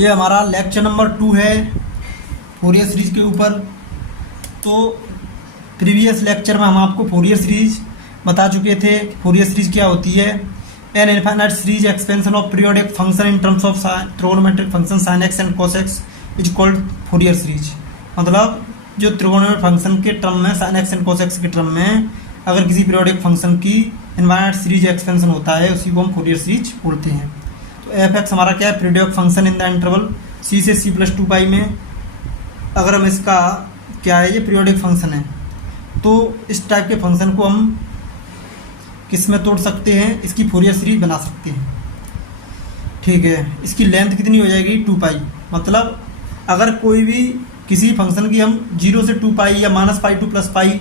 ये हमारा lecture number 2 है फोरियर सीरीज के ऊपर। तो प्रीवियस लेक्चर में हम आपको फोरियर सीरीज बता चुके थे। फोरियर सीरीज क्या होती है? An infinite series expansion of periodic function in terms of trigonometric function sine x and cos x is called Fourier series. मतलब जो त्रिकोणमितीय फंक्शन के टर्म में sign x and cos x के टर्म में अगर किसी पीरियोडिक फंक्शन की इनफाइनाइट सीरीज एक्सपेंशन होता है उसी को हम फोरियर सीरीज बोलते हैं। तो एफ एक्स हमारा क्या है? Periodic function in the interval c से सी प्लस 2 पाई में अगर हम इसका क्या है, ये पीरियोडिक फंक्शन है, तो इस टाइप के फंक्शन को हम किस में तोड़ सकते हैं? इसकी फोरियर सीरीज बना सकते हैं। ठीक है, इसकी लेंथ कितनी हो जाएगी? 2 पाई। मतलब अगर कोई भी किसी फंक्शन की हम 0 से 2 पाई या -पाई टू प्लस पाई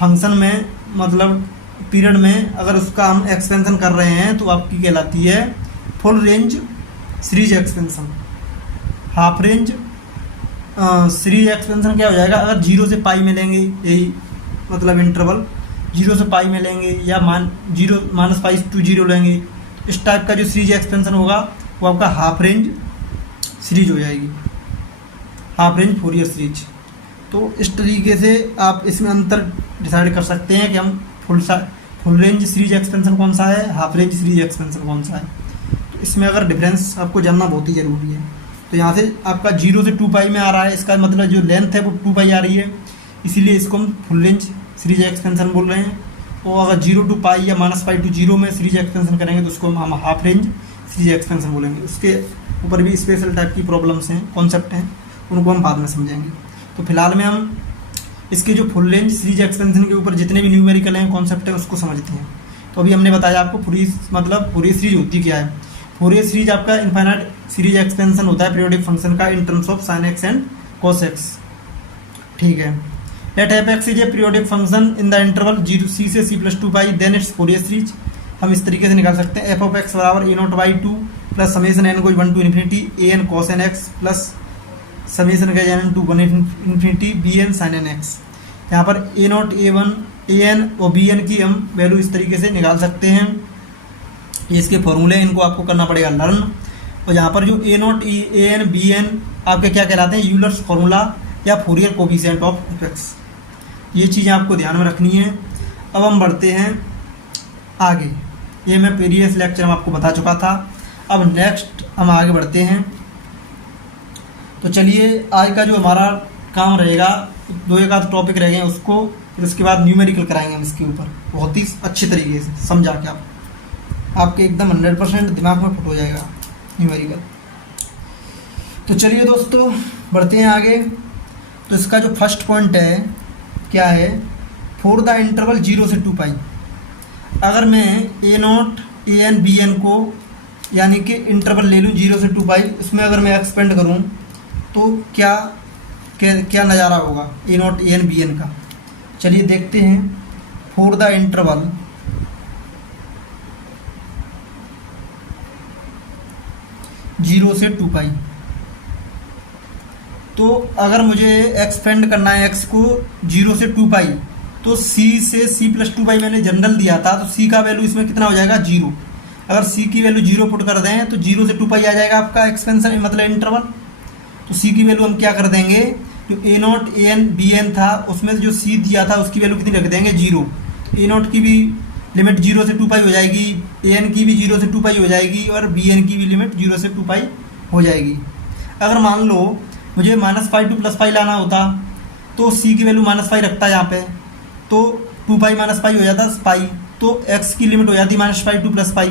फंक्शन में मतलब पीरियड में अगर उसका हम एक्सपेंशन कर रहे हैं तो आपकी कहलाती है full range series expansion. Half range series expansion क्या हो जाएगा? अगर 0 से पाई में लेंगे, यही मतलब इंटरवल 0 से पाई में लेंगे या -पाई टू 0 लेंगे, इस टाइप का जो सीरीज एक्सपेंशन होगा वो आपका हाफ रेंज सीरीज हो जाएगी, हाफ रेंज फोरियर सीरीज। तो इस तरीके से आप इसमें अंतर डिसाइड कर सकते हैं कि हम फुल रेंज सीरीज एक्सपेंशन कौन सा है, हाफ रेंज सीरीज एक्सपेंशन कौन सा है। तो इसमें अगर डिफरेंस आपको जानना बहुत ही ज़रूरी है। तो यहाँ से आपका 0 से 2 पाई में आ रहा है, इसका मतलब जो लेंथ है वो 2 पाई आ रही है, इसीलिए इसको हम फुल रेंज सीरीज एक्सपेंशन बोल रहे हैं। और अगर 0 टू पाई या -पाई टू 0 में सीरीज एक्सपेंशन करेंगे तो उसको हम हाफ रेंज सीरीज एक्सपेंशन बोलेंगे। उसके ऊपर भी स्पेशल टाइप की प्रॉब्लम्स हैं, कॉन्सेप्ट हैं, उनको हम बाद में समझेंगे। तो फिलहाल में हम इसके जो फुल रेंज सीरीज एक्सपेंशन के ऊपर जितने भी न्यूमेरिकल हैं, कॉन्सेप्ट हैं, उसको समझते हैं। तो अभी हमने बताया आपको फोरियर सीरीज होती क्या है। फोरियर सीरीज आपका इनफाइनाइट सीरीज एक्सपेंशन होता है पीरियोडिक फंक्शन का in terms of sine x and cos x. ठीक है, let f x is a periodic function in the interval 0 c से c plus 2 pi then it's Fourier series. हम इस तरीके से निकाल सकते हैं। एफ ऑफ एक्स बराबर a0/2 plus summation n goes 1 to infinity a n cos n x plus summation का n to 1 infinity b n sine N x. यहाँ पर a0 a1 an और bn की हम वैल्यू इस तरीके से निकाल सकते हैं। ये इसके फॉर्मूले, इनको आपको करना पड़ेगा लर्न। और यहाँ पर जो a0 an bn आपके क्या कहलाते हैं? यूलर्स फार्मूला या Fourier coefficient of F x. ये चीज़ें आपको ध्यान में रखनी है। अब हम बढ़ते हैं आगे। ये मैं प्रीवियस लेक्चर में आपको बता चुका था। अब नेक्स्ट हम आगे बढ़ते हैं। तो चलिए आज का जो हमारा काम रहेगा, 2 आध टॉपिक रह गए उसको, फिर उसके बाद न्यूमेरिकल कराएंगे हम इसके ऊपर बहुत ही अच्छे तरीके से समझा के आपके एकदम 100% दिमाग में फिट हो जाएगा न्यूमेरिकल। तो चलिए दोस्तों बढ़ते हैं आगे। तो इसका जो फर्स्ट पॉइंट है क्या है? फॉर द इंटरवल 0 से 2 पाई अगर मैं a0 an bn को यानी कि इंटरवल ले लूँ 0 से 2 पाई, उसमें अगर मैं एक्सपेंड करूँ तो क्या नज़ारा होगा a0 an bn का। चलिए देखते हैं। फॉर द इंटरवल 0 से 2 पाई, तो अगर मुझे एक्सपेंड करना है x को 0 से 2 पाई, तो c से c प्लस 2 पाई मैंने जनरल दिया था, तो c का वैल्यू इसमें कितना हो जाएगा? 0। अगर c की वैल्यू 0 पुट कर दें तो 0 से 2 पाई आ जाएगा आपका एक्सपेंशन मतलब इंटरवल। तो c की वैल्यू हम क्या कर देंगे? जो a0 an bn था उसमें जो c दिया था उसकी वैल्यू कितनी रख देंगे? 0। a0 की भी लिमिट 0 से 2 पाई हो जाएगी, an की भी 0 से 2 पाई हो जाएगी और bn की भी लिमिट 0 से 2 पाई हो जाएगी। अगर मान लो मुझे -पाई टू प्लस पाई लाना होता तो c की वैल्यू -पाई रखता है यहाँ पे, तो 2 पाई -पाई हो जाता पाई, तो x की लिमिट हो जाती -पाई टू प्लस पाई।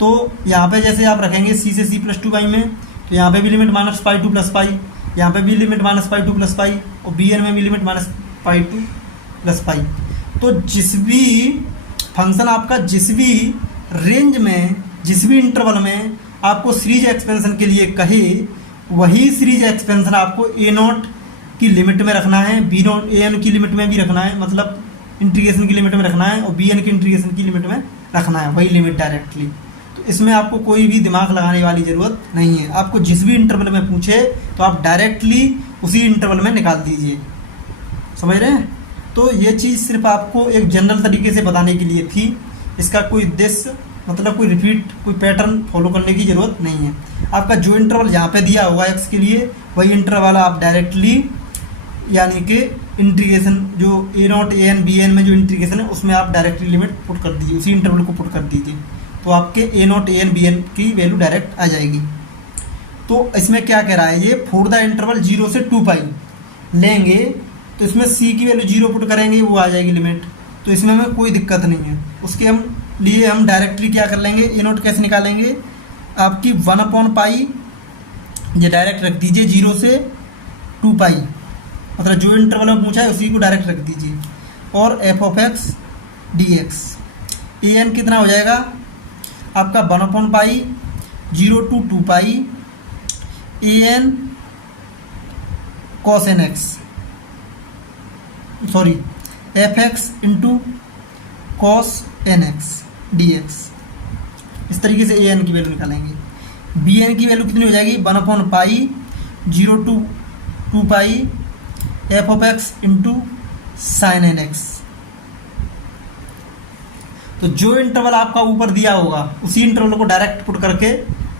तो यहाँ पे जैसे आप रखेंगे c से c प्लस 2 पाई में, तो यहाँ पे भी लिमिट -पाई टू प्लस पाई, यहाँ पे भी लिमिट -पाई टू प्लस पाई और bn में भी लिमिट -पाई टू प्लस पाई। तो जिस भी फंक्शन आपका जिस भी रेंज में जिस भी इंटरवल में आपको सीरीज एक्सपेंशन के लिए कहे, वही सीरीज एक्सपेंशन आपको a0 की लिमिट में रखना है, b0 an की लिमिट में भी रखना है, मतलब इंटीग्रेशन की लिमिट में रखना है, और bn की इंटीग्रेशन की लिमिट में रखना है, वही लिमिट डायरेक्टली। तो इसमें आपको कोई भी दिमाग लगाने वाली ज़रूरत नहीं है। आपको जिस भी इंटरवल में पूछे तो आप डायरेक्टली उसी इंटरवल में निकाल दीजिए। समझ रहे हैं? तो ये चीज़ सिर्फ आपको एक जनरल तरीके से बताने के लिए थी, इसका कोई उद्देश्य मतलब कोई रिपीट कोई पैटर्न फॉलो करने की ज़रूरत नहीं है। आपका जो इंटरवल यहाँ पे दिया होगा एक्स के लिए वही इंटरवल आप डायरेक्टली यानी कि इंटीग्रेशन जो a naught a n b n में जो इंटीग्रेशन है उसमें आप डायरेक्टली लिमिट पुट कर दीजिए, उसी इंटरवल को पुट कर दीजिए, तो आपके a naught a n b n की वैल्यू डायरेक्ट आ जाएगी। तो इसमें क्या कह रहा है ये, फॉर द इंटरवल 0 से 2 पाई लेंगे तो इसमें सी की वैल्यू 0 पुट करेंगे, वो आ जाएगी लिमिट, तो इसमें हमें कोई दिक्कत नहीं है। उसके लिए हम डायरेक्टली क्या कर लेंगे, ए नॉट कैसे निकालेंगे, आपकी 1/पाई ये डायरेक्ट रख दीजिए 0 से 2 पाई, मतलब जो इंटरवल में पूछा है उसी को डायरेक्ट रख दीजिए, और f of x D x a n कितना हो जाएगा आपका 1/पाई 0 to 2 pi a n cos n x, sorry f x into cos n x D x. इस तरीके से ए एन की वैल्यू निकालेंगे। बी एन की वैल्यू कितनी हो जाएगी 1/पाई 0 to 2 pi f of x into sine N x. तो जो इंटरवल आपका ऊपर दिया होगा उसी इंटरवल को डायरेक्ट पुट करके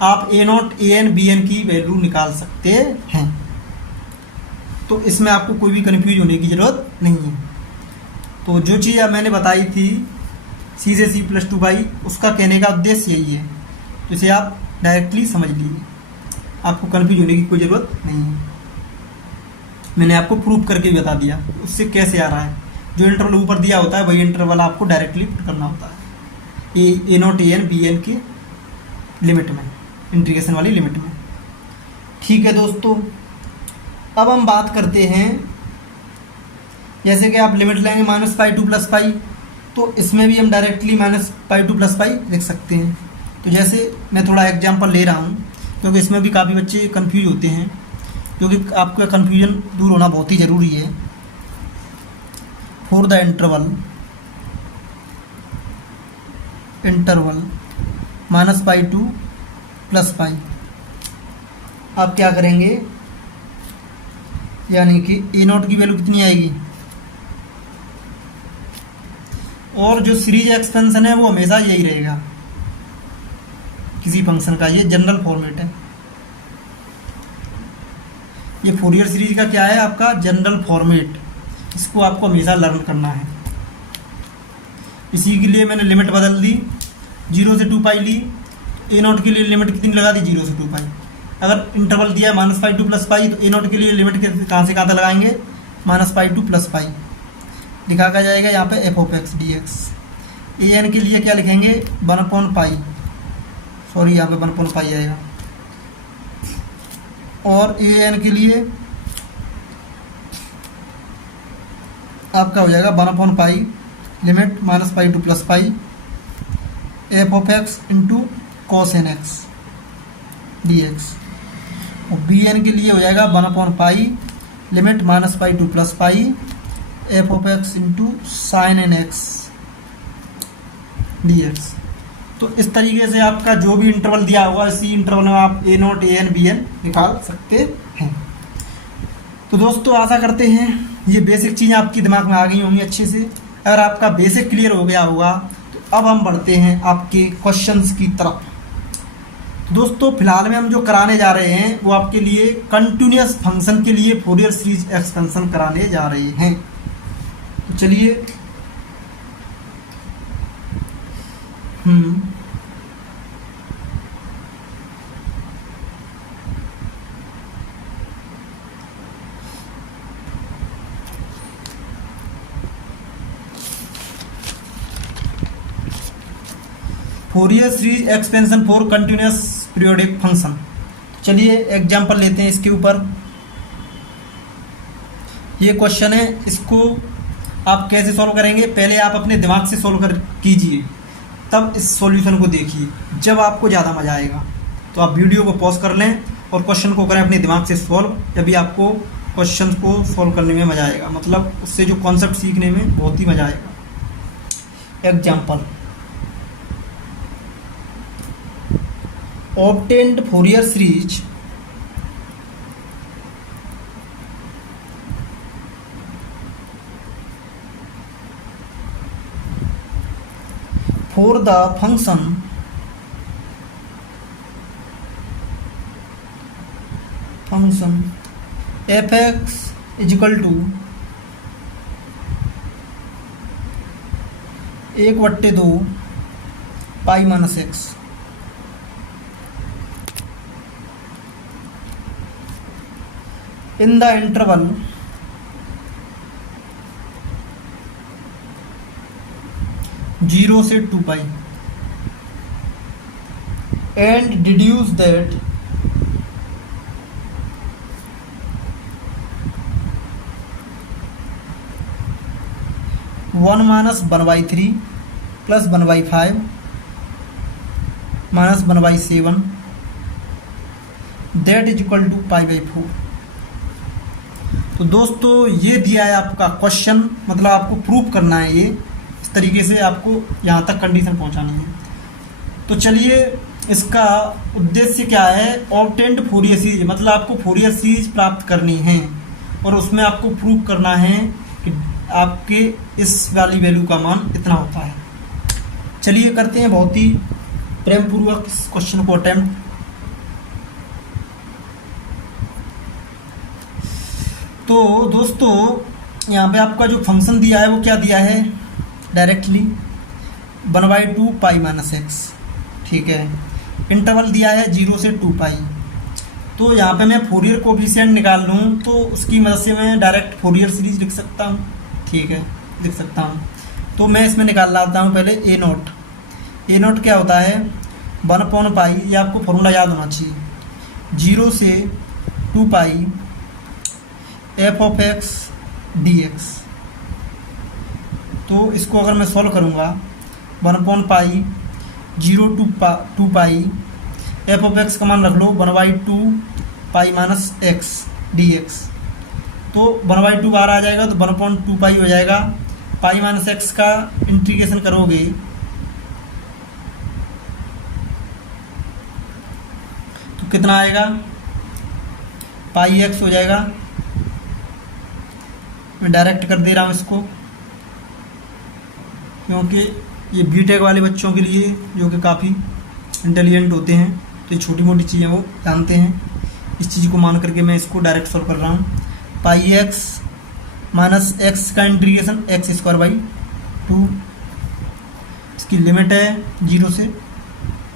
आप a naught a n b n की वैल्यू निकाल सकते हैं। तो इसमें आपको कोई भी कन्फ्यूज होने की ज़रूरत नहीं है। तो जो चीज़ मैंने बताई थी सी से सी प्लस 2 पाई, उसका कहने का उद्देश्य यही है, तो इसे आप डायरेक्टली समझ लीजिए, आपको कन्फ्यूज होने की कोई ज़रूरत नहीं है। मैंने आपको प्रूफ करके भी बता दिया उससे कैसे आ रहा है। जो इंटरवल ऊपर दिया होता है वही इंटरवल आपको डायरेक्टली पुट करना होता है a naught a n b n के लिमिट में, इंटीग्रेशन वाली लिमिट में। ठीक है दोस्तों, अब हम बात करते हैं, जैसे कि आप लिमिट लेंगे -π2 + π, तो इसमें भी हम डायरेक्टली -π2 + π लिख सकते हैं। तो जैसे मैं थोड़ा एग्जांपल ले रहा हूँ क्योंकि इसमें भी काफ़ी बच्चे कंफ्यूज होते हैं, क्योंकि आपका कन्फ्यूजन दूर होना बहुत ही ज़रूरी है। फॉर द इंटरवल -π2 + π आप क्या करेंगे, यानी कि ए नॉट की वैल्यू कितनी आएगी, और जो सीरीज एक्सपेंशन है वो हमेशा यही रहेगा किसी फंक्शन का, ये जनरल फॉर्मेट है। ये फोरियर सीरीज का क्या है आपका जनरल फॉर्मेट, इसको आपको हमेशा लर्न करना है। इसी के लिए मैंने लिमिट बदल दी, 0 से 2 पाई ली, ए नॉट के लिए लिमिट कितनी लगा दी 0 से 2 पाई। अगर इंटरवल दिया है -π2 + π, तो ए नॉट के लिए लिमिट कहाँ से कहाँ तक लगाएंगे -π2 + π लिखा का जाएगा यहाँ पे f of x D x. A n के लिए क्या लिखेंगे 1/पाई, सॉरी यहाँ पे 1/पाई आएगा, और ए एन के लिए आपका हो जाएगा 1/पाई limit -π2 + π f of x into cos n x D x. और बी एन के लिए हो जाएगा 1/पाई limit -π2 + π f of x into sine N x D x. तो इस तरीके से आपका जो भी इंटरवल दिया होगा इसी इंटरवल में आप a naught a n b n निकाल सकते हैं। तो दोस्तों आशा करते हैं ये बेसिक चीज़ें आपकी दिमाग में आ गई होंगी अच्छे से। अगर आपका बेसिक क्लियर हो गया होगा तो अब हम बढ़ते हैं आपके क्वेश्चंस की तरफ। तो दोस्तों फिलहाल में हम जो कराने जा रहे हैं वो आपके लिए कंटिन्यूअस फंक्शन के लिए फोरियर सीरीज एक्सपेंशन कराने जा रहे हैं। तो चलिए Fourier series expansion for continuous periodic function. चलिए एग्जांपल लेते हैं इसके ऊपर। ये क्वेश्चन है, इसको आप कैसे सॉल्व करेंगे, पहले आप अपने दिमाग से सॉल्व कर कीजिए, तब इस सॉल्यूशन को देखिए। जब आपको ज़्यादा मज़ा आएगा तो आप वीडियो को पॉज कर लें और क्वेश्चन को करें अपने दिमाग से सॉल्व, तभी आपको क्वेश्चन को सॉल्व करने में मज़ा आएगा, मतलब उससे जो कॉन्सेप्ट सीखने में बहुत ही मज़ा आएगा। Example, obtained Fourier series for the function f x is equal to 1/2 pi minus x. In the interval 0 से 2 pi and deduce that one minus 1/3 plus 1/5 minus 1/7 that is equal to π/4। तो दोस्तों ये दिया है आपका क्वेश्चन, मतलब आपको प्रूफ करना है, ये इस तरीके से आपको यहाँ तक कंडीशन पहुँचानी है। तो चलिए इसका उद्देश्य क्या है, ऑब्टेंड फोरियर सीरीज, मतलब आपको फोरियर सीरीज प्राप्त करनी है और उसमें आपको प्रूफ करना है कि आपके इस वाली वैल्यू का मान इतना होता है। चलिए करते हैं बहुत ही प्रेम पूर्वक इस क्वेश्चन को अटेम्प्ट। तो दोस्तों यहाँ पे आपका जो फंक्शन दिया है वो क्या दिया है, डायरेक्टली 1/2 पाई माइनस एक्स, ठीक है। इंटरवल दिया है 0 से 2 पाई। तो यहाँ पे मैं फोरियर कोफिशिएंट निकाल लूँ तो उसकी मदद से मैं डायरेक्ट फोरियर सीरीज लिख सकता हूँ, ठीक है, लिख सकता हूँ। तो मैं इसमें निकाल लाता हूँ पहले ए नोट। ए नोट क्या होता है 1/पाई, ये आपको फॉर्मूला याद होना चाहिए, 0 से 2 pi f of x D x. तो इसको अगर मैं सॉल्व करूँगा 1/पाई 0 to 2 pi f of x का मान रख लो 1/2 pi minus x D x. तो 1/2 बाहर आ जाएगा तो 1/2 पाई हो जाएगा। पाई माइनस एक्स का इंटीग्रेशन करोगे तो कितना आएगा, पाई एक्स हो जाएगा। मैं डायरेक्ट कर दे रहा हूँ इसको, क्योंकि ये बीटेक वाले बच्चों के लिए जो कि काफ़ी इंटेलिजेंट होते हैं तो ये छोटी मोटी चीज़ें वो जानते हैं। इस चीज़ को मान करके मैं इसको डायरेक्ट सॉल्व कर रहा हूँ। पाई एक्स माइनस एक्स का इंटीग्रेशन x²/2, इसकी लिमिट है 0 से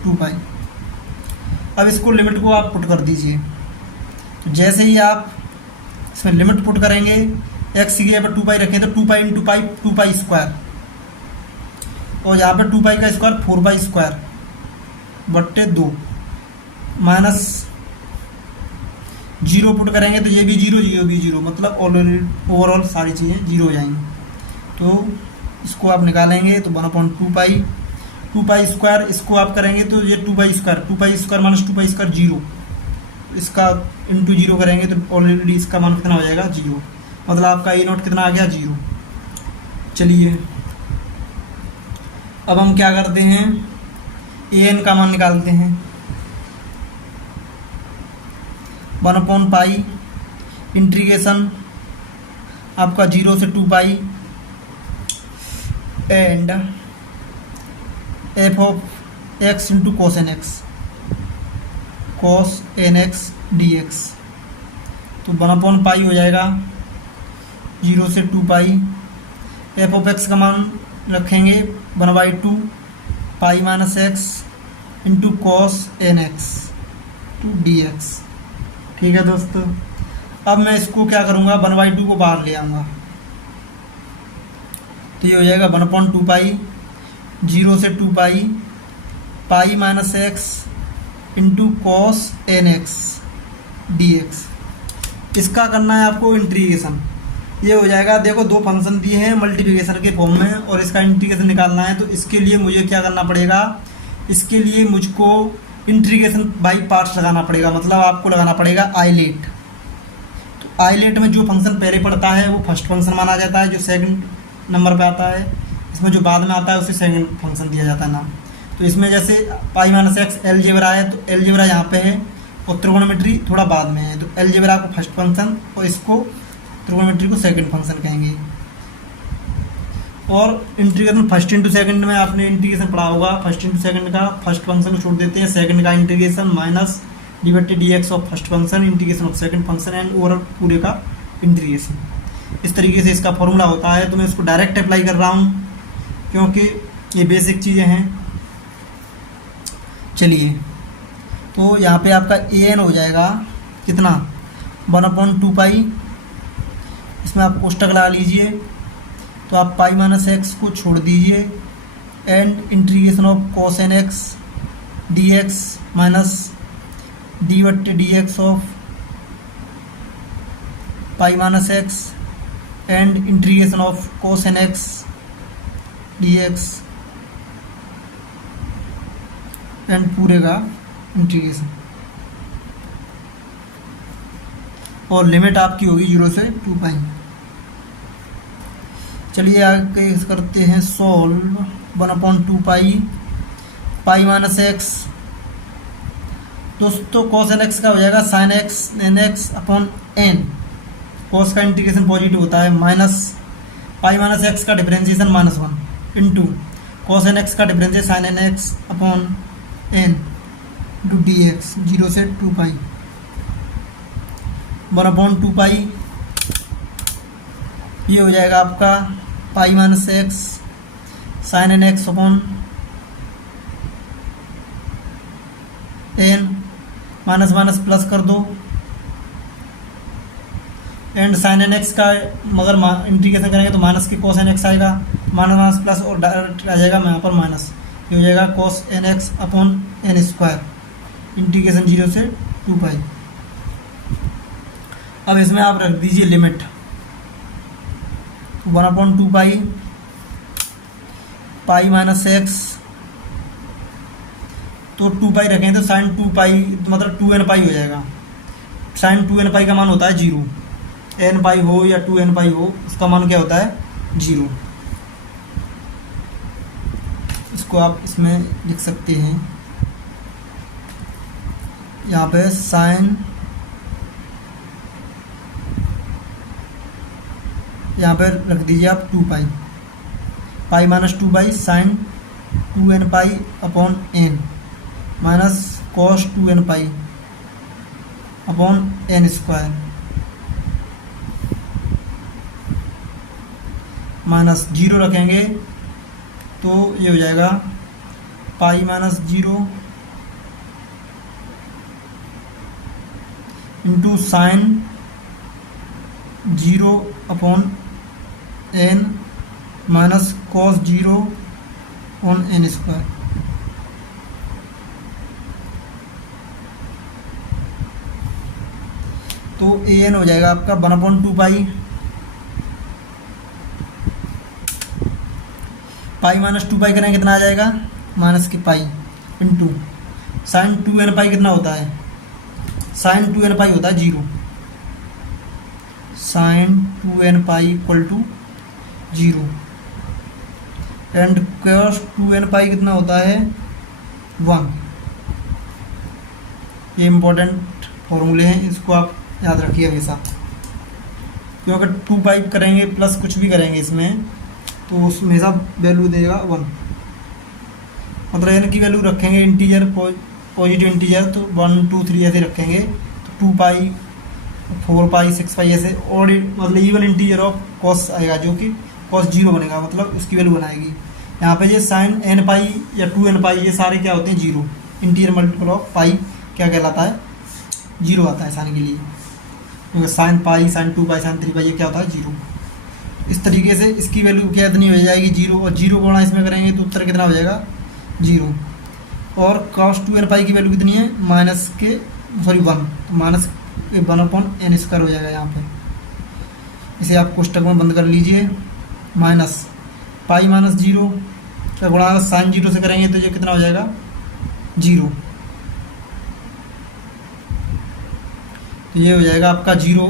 2 पाई। अब इसको लिमिट को आप पुट कर दीजिए। तो जैसे ही आप इसमें लिमिट पुट करेंगे, एक्स की जगह पर 2 पाई रखें तो 2 pi into pi 2 pi square, और यहाँ पर 2 पाई का स्क्वायर 4 पाई स्क्वायर बट्टे 2 माइनस 0 पुट करेंगे तो ये भी 0, 0 भी 0, मतलब ओवरऑल सारी चीज़ें 0 हो जाएंगी। तो इसको आप निकालेंगे तो 1/2 पाई 2 पाई स्क्वायर, इसको आप करेंगे तो ये 2 pi square minus 2 pi square 0, इसका इंटू 0 करेंगे तो ऑलरेडी इसका मान कितना हो जाएगा 0, मतलब आपका ए नोट कितना आ गया 0। चलिए अब हम क्या करते हैं, ए एन का मान निकालते हैं। 1/पाई इंटीग्रेशन आपका 0 से 2 pi and f of x into cos n x D x. तो 1/पाई हो जाएगा 0 से 2 पाई, एफ ऑफ एक्स का मान रखेंगे 1/2 pi minus x into cos n x to d x, ठीक है दोस्तों। अब मैं इसको क्या करूँगा, 1/2 को बाहर ले आऊँगा तो ये हो जाएगा 1/2 पाई 0 से 2 pi pi minus x into cos n x D x. इसका करना है आपको इंटीग्रेशन, ये हो जाएगा। देखो दो फंक्शन दिए हैं मल्टीप्लिकेशन के फॉर्म में और इसका इंटीग्रेशन निकालना है, तो इसके लिए मुझे क्या करना पड़ेगा, इसके लिए मुझको इंटीग्रेशन बाई पार्ट्स लगाना पड़ेगा, मतलब आपको लगाना पड़ेगा आइलेट। तो आइलेट में जो फंक्शन पहले पड़ता है वो फर्स्ट फंक्शन माना जाता है, जो सेकंड नंबर पे आता है। इसमें जो बाद में आता है उसे सेकंड फंक्शन दिया जाता है नाम। तो इसमें जैसे पाई माइनस एक्स एलजेब्रा है तो एलजेब्रा यहाँ पे है और त्रिकोणोमेट्री थोड़ा बाद में है, तो एलजेब्रा को फर्स्ट फंक्शन और इसको त्रिकोणोमेट्री को सेकंड फंक्शन कहेंगे। और इंटीग्रेशन फर्स्ट इंटू सेकंड में आपने इंटीग्रेशन पढ़ा होगा, फर्स्ट इंटू सेकंड का फर्स्ट फंक्शन को छोड़ देते हैं, सेकंड का integration minus dx of first function integration of second function and overall पूरे का इंटीग्रेशन। इस तरीके से इसका फॉर्मूला होता है। तो मैं इसको डायरेक्ट अप्लाई कर रहा हूँ क्योंकि ये बेसिक चीज़ें हैं। चलिए, तो यहाँ पे आपका an हो जाएगा कितना 1/2 इसमें आप कोष्टक लगा लीजिए। तो आप पाई माइनस एक्स को छोड़ दीजिए and integration of cos n x D x minus d x of pi minus x and integration of cos n x D x and पूरे का इंटीग्रेशन। और लिमिट आपकी होगी 0 से 2 चलिए आगे करते हैं सॉल्व। 1/2 पाई माइनस एक्स, दोस्तों कॉस एन एक्स का हो जाएगा sine x n x upon n. Cos का इंटीग्रेशन पॉजिटिव होता है, माइनस पाई माइनस एक्स का differentiation -1 into cos n x का differentiation sine N x upon n into d x 0 से 2 1/2 ये हो जाएगा आपका pi minus x sine N x upon n, minus minus plus कर दो एंड साइन एन एक्स का मगर इंटीग्रेशन करेंगे तो माइनस के कॉस एन एक्स आएगा, माइनस माइनस प्लस और डायरेक्ट आ जाएगा यहाँ पर माइनस। ये हो जाएगा cos n x upon n square integration 0 से 2 अब इसमें आप रख दीजिए लिमिट 1/2 पाई माइनस एक्स, तो 2 रखें तो साइन 2 मतलब 2n हो जाएगा। साइन 2n का मान होता है 0, n हो या 2n हो, उसका मान क्या होता है 0। इसको आप इसमें लिख सकते हैं, यहाँ पे साइन, यहाँ पर रख दीजिए आप 2 pi minus 2 sine 2n upon n minus cos 2n upon n square minus 0 रखेंगे तो ये हो जाएगा pi minus 0 into sine 0 upon n minus cos 0 on n square. तो an हो जाएगा आपका 1/2 पाई माइनस 2 करेंगे कितना आ जाएगा माइनस के पाई इंटू साइन 2n कितना होता है, साइन 2n होता है 0, sine 2n equal to 0 and cos 2n कितना होता है 1। ये इंपॉर्टेंट फॉर्मूले हैं, इसको आप याद रखिए हमेशा, क्योंकि 2 करेंगे प्लस कुछ भी करेंगे इसमें तो उसमें हमेशा वैल्यू देगा 1, मतलब n की वैल्यू रखेंगे इंटीजर पॉजिटिव इंटीजर तो 1 2 3 ऐसे रखेंगे तो 2 4 6 ऐसे, और मतलब इवन इंटीजर ऑफ कॉस आएगा जो कि कॉस 0 बनेगा, मतलब उसकी वैल्यू बनाएगी। यहाँ पे ये साइन n या 2n ये सारे क्या होते हैं 0, इंटीजर मल्टीपल ऑफ पाई क्या कहलाता है 0 आता है साइन के लिए, क्योंकि साइन साइन 2 साइन 3 ये क्या होता है 0। इस तरीके से इसकी वैल्यू क्या इतनी हो जाएगी 0, और 0 गुणा इसमें करेंगे तो उत्तर कितना हो जाएगा 0। और कॉस 2n की वैल्यू कितनी है माइनस के 1, तो माइनस 1/n स्क्वायर हो जाएगा यहाँ पे। इसे आप कोष्टक में बंद कर लीजिए, माइनस पाई माइनस 0 का गुणा साइन 0 से करेंगे तो ये कितना हो जाएगा 0, तो ये हो जाएगा आपका 0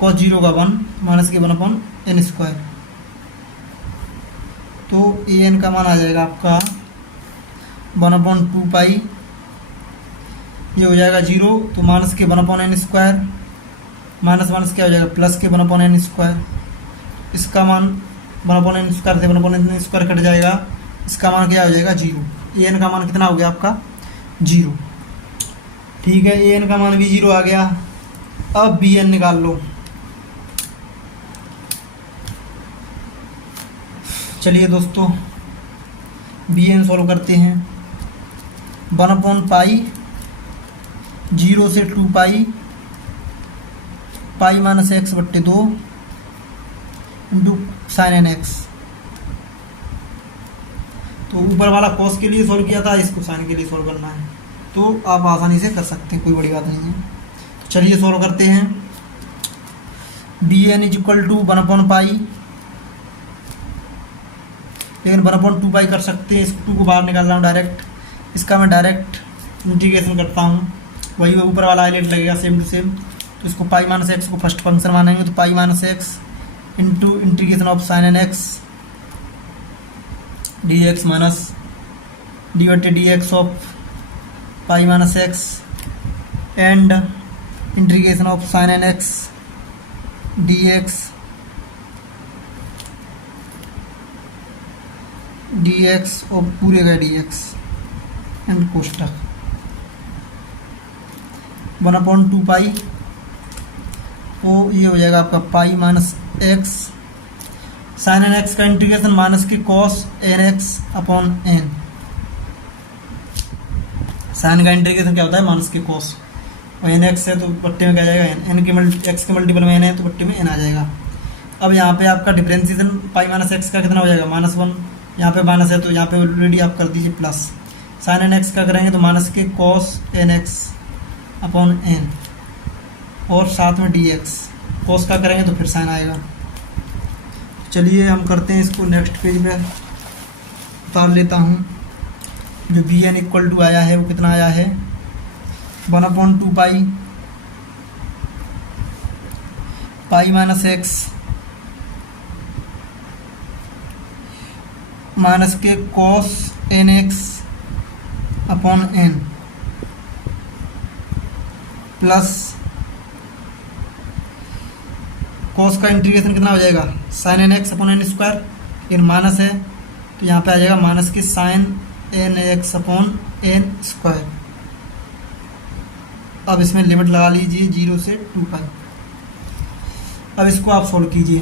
कॉस 0 का 1 माइनस के 1/n स्क्वायर। तो an का मान आ जाएगा आपका 1/2 ये हो जाएगा 0, तो माइनस के 1/n स्क्वायर माइनस माइनस क्या हो जाएगा प्लस के 1/n स्क्वायर। इसका मान 1/n स्क्वायर से 1/n स्क्वायर कट जाएगा, इसका मान क्या हो जाएगा 0। an का मान कितना हो गया आपका 0। ठीक है, ए एन का मान भी 0 आ गया। अब बी एन निकाल लो। चलिए दोस्तों बी एन सॉल्व करते हैं। 1/पाई 0 से 2 पाई पाई माइनस एक्स बट्टे 2 इंटू साइन एन एक्स। तो ऊपर वाला कॉस के लिए सॉल्व किया था, इसको साइन के लिए सॉल्व करना है, तो आप आसानी से कर सकते हैं, कोई बड़ी बात नहीं है। तो चलिए सॉल्व करते हैं। B n is equal to 1/पाई, लेकिन 1/2 पाई कर सकते हैं। इस 2 को बाहर निकाल रहा हूँ डायरेक्ट, इसका मैं डायरेक्ट इंटीग्रेशन करता हूँ, वही ऊपर वाला हाईलाइट लगेगा सेम टू सेम। तो इसको पाई माइनस एक्स को फर्स्ट फंक्शन मानेंगे, तो pi minus x into integration of sine N x D x minus d बटे d x of pi minus x and integration of sine N x D x और पूरे का d x and कोष्टक 1/2 pi, तो ये हो जाएगा आपका pi minus x sine N x का इंटीग्रेशन माइनस के cos n x upon n. Sign का इंटीग्रेशन क्या होता है, माइनस के कॉस, और एन एक्स है तो बट्टे में क्या जाएगा एन, एन के एक्स के मल्टीपल में एन है तो बट्टे में एन आ जाएगा। अब यहाँ पे आपका डिफरेंशिएशन पाई माइनस एक्स का कितना हो जाएगा, -1, यहाँ पे माइनस है तो यहाँ पे ऑलरेडी आप कर दीजिए प्लस। साइन एन एक्स का करेंगे तो माइनस के cos n x upon n और साथ में डी एक्स, कॉस का करेंगे तो फिर साइन आएगा। चलिए हम करते हैं इसको, नेक्स्ट पेज पे उतार लेता हूँ। जो बी एन इक्वल टू आया है वो कितना आया है, 1/2 pi pi minus x minus के cos n x upon n plus cos का इंटीग्रेशन कितना हो जाएगा, sine N x upon n square, फिर माइनस है तो यहाँ पे आ जाएगा माइनस के sine N x upon n square. अब इसमें लिमिट लगा लीजिए 0 से 2 पाई। अब इसको आप सोल्व कीजिए,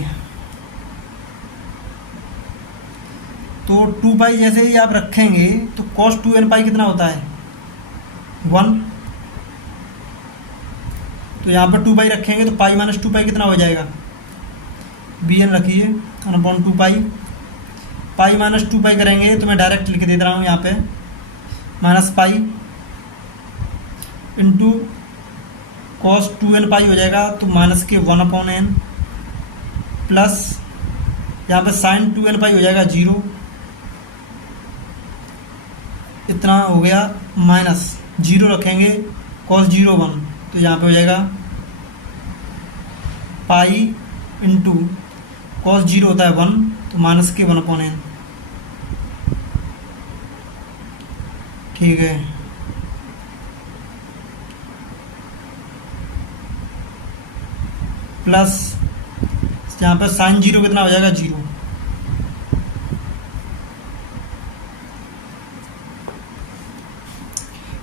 तो 2 पाई जैसे ही आप रखेंगे तो cos 2n पाई कितना होता है 1, तो यहाँ पर 2 पाई रखेंगे तो पाई माइनस 2 पाई कितना हो जाएगा, बी एन रखिए 1/2 पाई पाई माइनस 2 पाई करेंगे तो मैं डायरेक्ट लिख दे रहा हूँ यहाँ पे minus pi into cos 2n पाई हो जाएगा, तो माइनस के 1/n प्लस यहाँ पे साइन 2n पाई हो जाएगा 0, इतना हो गया माइनस 0 रखेंगे cos 0 1, तो यहाँ पे हो जाएगा पाई इंटू cos 0 होता है 1, तो माइनस के 1/n। ठीक है, प्लस यहाँ पर साइन 0 कितना हो जाएगा 0,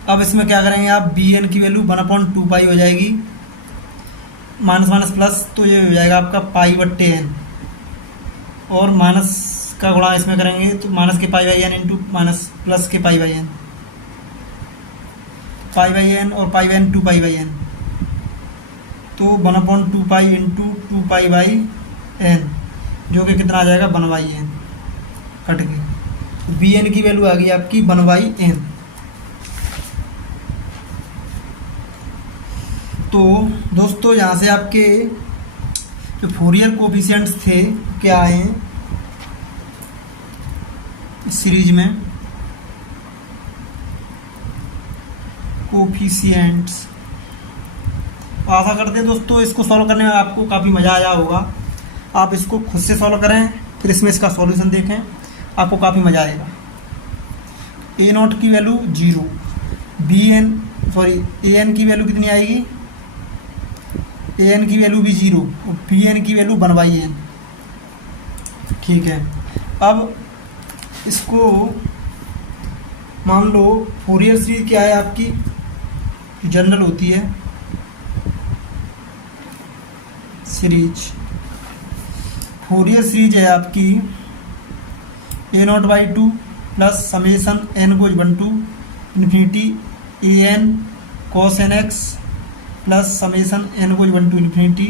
अब इसमें क्या करेंगे आप, बी एन की वैल्यू 1/2 पाई हो जाएगी, माइनस माइनस प्लस तो ये हो जाएगा आपका पाई बट्टे एन, और माइनस का गुणा इसमें करेंगे तो माइनस के pi by n into minus plus के pi by n, pi by n और pi by n 2 pi by n, तो 1/2 pi into 2 pi by n, जो कि कितना आ जाएगा 1/n कट के, तो बी एन की वैल्यू आ गई आपकी 1/n। तो दोस्तों यहाँ से आपके जो फोरियर कोफिशिएंट्स थे क्या आए हैं इस सीरीज में, कोफिशिएंट्स। आशा करते हैं दोस्तों इसको सॉल्व करने में आपको काफ़ी मज़ा आया होगा। आप इसको खुद से सॉल्व करें, फिर इसमें इसका सॉल्यूशन देखें, आपको काफ़ी मज़ा आएगा। ए नॉट की वैल्यू 0, ए एन की वैल्यू कितनी आएगी, ए एन की वैल्यू भी 0 और बी एन की वैल्यू 1/n। ठीक है, अब इसको मान लो फोरियर सीरीज क्या है आपकी जनरल होती है सीरीज। फोरियर सीरीज है आपकी a0/2 plus summation n goes 1 to infinity an cos nx plus summation n goes 1 to infinity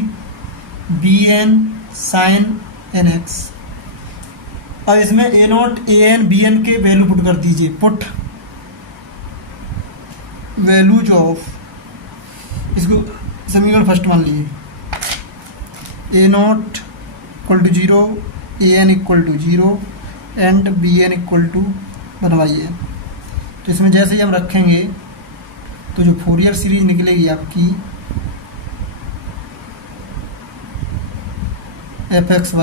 bn sin nx। अब इसमें a0 an bn के वैल्यू पुट कर दीजिए। पुट वैल्यूज ऑफ, इसको समीकरण फर्स्ट मान लीजिए, a0 equal to 0, an equal to 0 and bn equal to 1/n। तो इसमें जैसे ही हम रखेंगे तो जो फोरियर सीरीज निकलेगी आपकी f(x)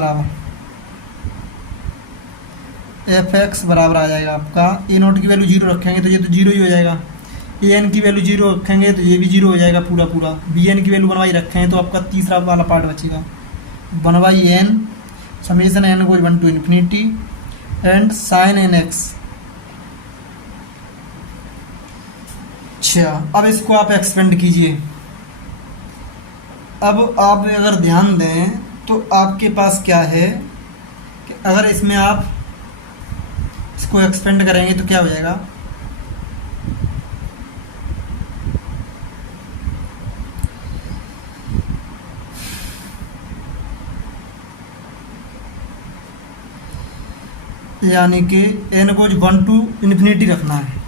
बराबर आ जाएगा आपका, a0 की वैल्यू 0 रखेंगे तो ये तो 0 ही हो जाएगा, an की वैल्यू 0 रखेंगे तो ये भी 0 हो जाएगा पूरा, bn की वैल्यू 1/, रखेंगे तो आपका तीसरा वाला पार्ट बचेगा 1/n summation n goes 1 to infinity and sine nx। अच्छा, अब इसको आप एक्सपेंड कीजिए। अब आप अगर ध्यान दें तो आपके पास क्या है कि अगर इसमें आप इसको एक्सपेंड करेंगे तो क्या हो जाएगा, यानी कि n गोज 1 टू इन्फिनिटी रखना है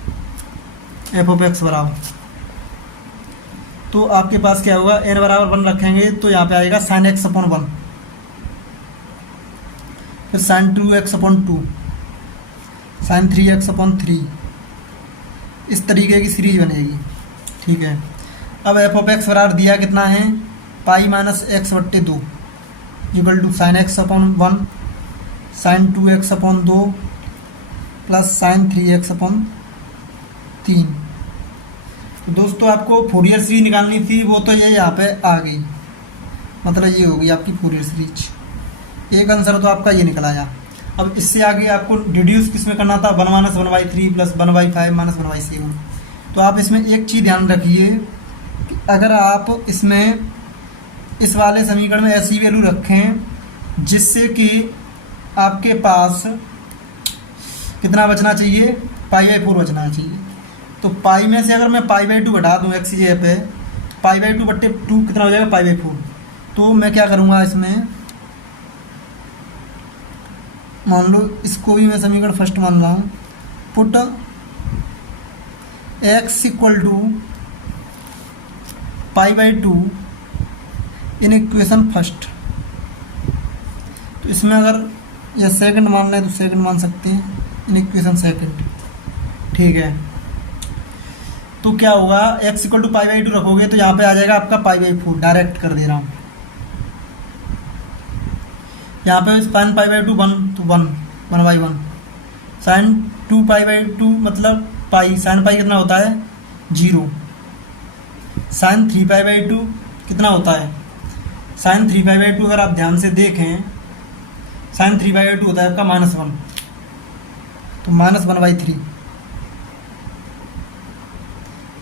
f(x) बराबर, तो आपके पास क्या होगा, n बराबर 1 रखेंगे तो यहाँ पे आएगा sin x/1, फिर sin 2x/2, sin 3x/3, इस तरीके की सीरीज बनेगी। ठीक है, अब f(x) बराबर दिया कितना है, pi minus x/2 equal to sin x/1 sin 2x/2 plus sin 3x/3। तो दोस्तों आपको फोरियर सीरीज निकालनी थी, वो तो ये यहाँ पे आ गई, मतलब ये होगी आपकी फोरियर सीरीज। एक आंसर तो आपका ये निकल आया। अब इससे आगे आपको डिड्यूस किसमें करना था, 1 - 1/3 प्लस 1/5 माइनस 1/7। तो आप इसमें एक चीज़ ध्यान रखिए कि अगर आप इसमें इस वाले समीकरण में ऐसी वैल्यू रखें जिससे कि आपके पास कितना बचना चाहिए, π/4 बचना चाहिए। तो पाई में से अगर मैं π/2 घटा दूँ x जगह पे, π/2/2 कितना हो जाएगा, π/4। तो मैं क्या करूँगा, इसमें मान लो इसको भी मैं समीकरण फर्स्ट मान रहा हूँ, put x equal to π/2 in equation first. तो इसमें अगर यह सेकंड मान लें तो सेकंड मान सकते हैं, इन इक्वेशन सेकंड। ठीक है, तो क्या होगा, x इक्वल टू π/2 रखोगे तो यहाँ पे आ जाएगा आपका π/4, डायरेक्ट कर दे रहा हूँ। यहाँ पे sin π/2 1 तो 1/1, sin 2π/2 मतलब पाई, sin पाई कितना होता है 0, sin 3π/2 कितना होता है, sin 3π/2 अगर आप ध्यान से देखें sin 3/2 होता है आपका -1, तो -1/3,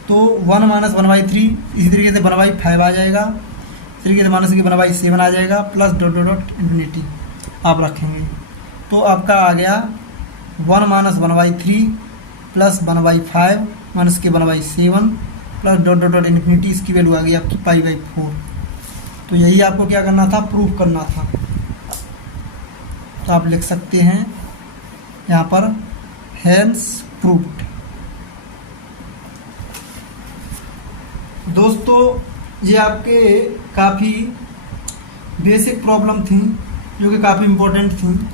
तो 1 - 1/3, इसी तरीके से 1/5 आ जाएगा, इस तरीके से माइनस की 1/7 आ जाएगा, प्लस ... इन्फिनिटी आप रखेंगे तो आपका आ गया 1 - 1/3 प्लस 1/5 माइनस के 1/7 प्लस ... इन्फिनिटी, इसकी वैल्यू आ गई आपकी π/4। तो यही आपको क्या करना था, प्रूफ करना था। तो आप लिख सकते हैं यहाँ पर हेंस प्रूव्ड। दोस्तों ये आपके काफ़ी बेसिक प्रॉब्लम थी जो कि काफ़ी इम्पोर्टेंट थी।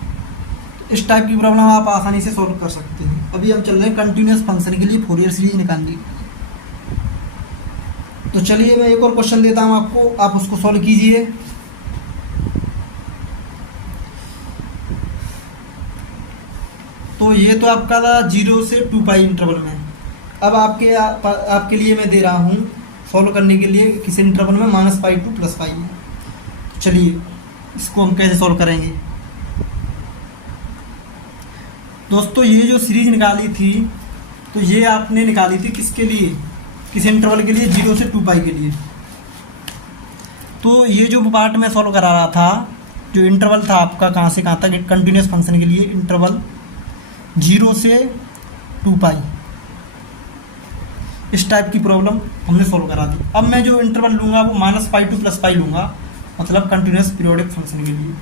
इस टाइप की प्रॉब्लम आप आसानी से सॉल्व कर सकते हैं। अभी हम चल रहे हैं कंटिन्यूस फंक्शन के लिए फोरियर सीरीज निकालने के लिए। तो चलिए मैं एक और क्वेश्चन देता हूं आपको, आप उसको सॉल्व कीजिए। तो ये तो आपका था 0 से 2π इंटरवल में। अब आपके लिए मैं दे रहा हूं सॉल्व करने के लिए किसी इंटरवल में -π टू +π में। तो चलिए इसको हम कैसे सॉल्व करेंगे। दोस्तों ये जो सीरीज निकाली थी तो ये आपने निकाली थी किसके लिए, किस इंटरवल के लिए, 0 से 2 पाई के लिए। तो ये जो पार्ट मैं सॉल्व करा रहा था, जो इंटरवल था आपका कहाँ से कहाँ तक कंटिन्यूस फंक्शन के लिए, इंटरवल 0 से 2 पाई, इस टाइप की प्रॉब्लम हमने सॉल्व करा दी। अब मैं जो इंटरवल लूँगा वो -π to +π लूँगा, मतलब कंटिन्यूस पीरियोडिक फंक्शन के लिए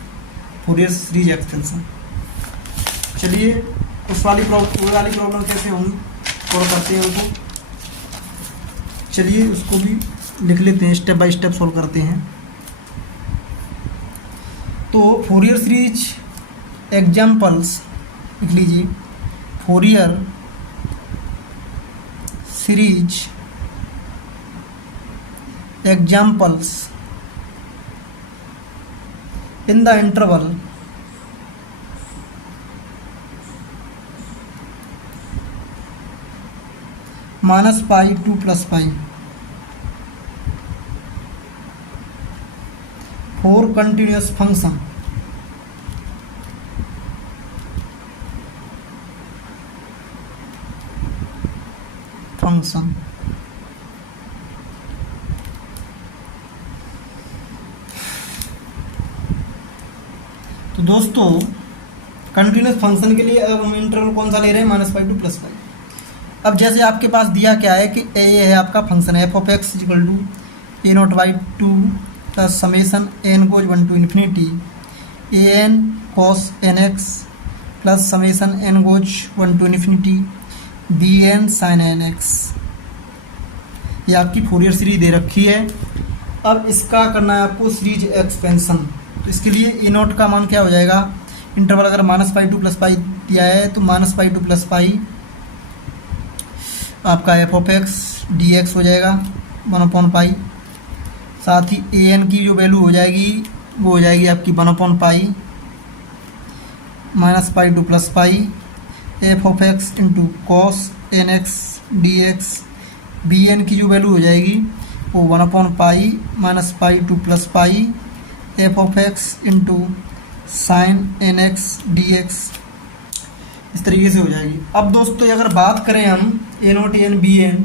फूरियर सीरीज एक्सटेंशन। चलिए वो वाली प्रॉब्लम कैसे होंगी सॉल्व करते हैं उनको। चलिए उसको भी लिख लेते हैं, स्टेप बाय स्टेप सॉल्व करते हैं। तो फूरियर सीरीज एग्जाम्पल्स लिख लीजिए, Fourier series examples in the interval -π to +π for continuous function तो दोस्तों कंटिन्यूस फंक्शन के लिए अब हम इंटरवल कौन सा ले रहे हैं, -π to +π। अब जैसे आपके पास दिया क्या है कि ये है आपका function f of x equal to a0/2 plus summation n goes 1 to infinity an cos nx plus summation n goes 1 to infinity bn sin nx। ये आपकी फूरियर सीरीज दे रखी है। अब इसका करना है आपको सीरीज एक्सपेंशन। तो इसके लिए a0 का मान क्या हो जाएगा, इंटरवल अगर -π to +π दिया है तो -π to +π आपका f ऑफ x dx हो जाएगा 1/π। साथ ही an की जो वैल्यू हो जाएगी वो हो जाएगी आपकी 1/π -π to +π f of x into cos nx dx। bn की जो वैल्यू हो जाएगी वो 1/π -π to +π f of x into sine nx dx। इस तरीके से हो जाएगी। अब दोस्तों अगर बात करें हम a0 an bn,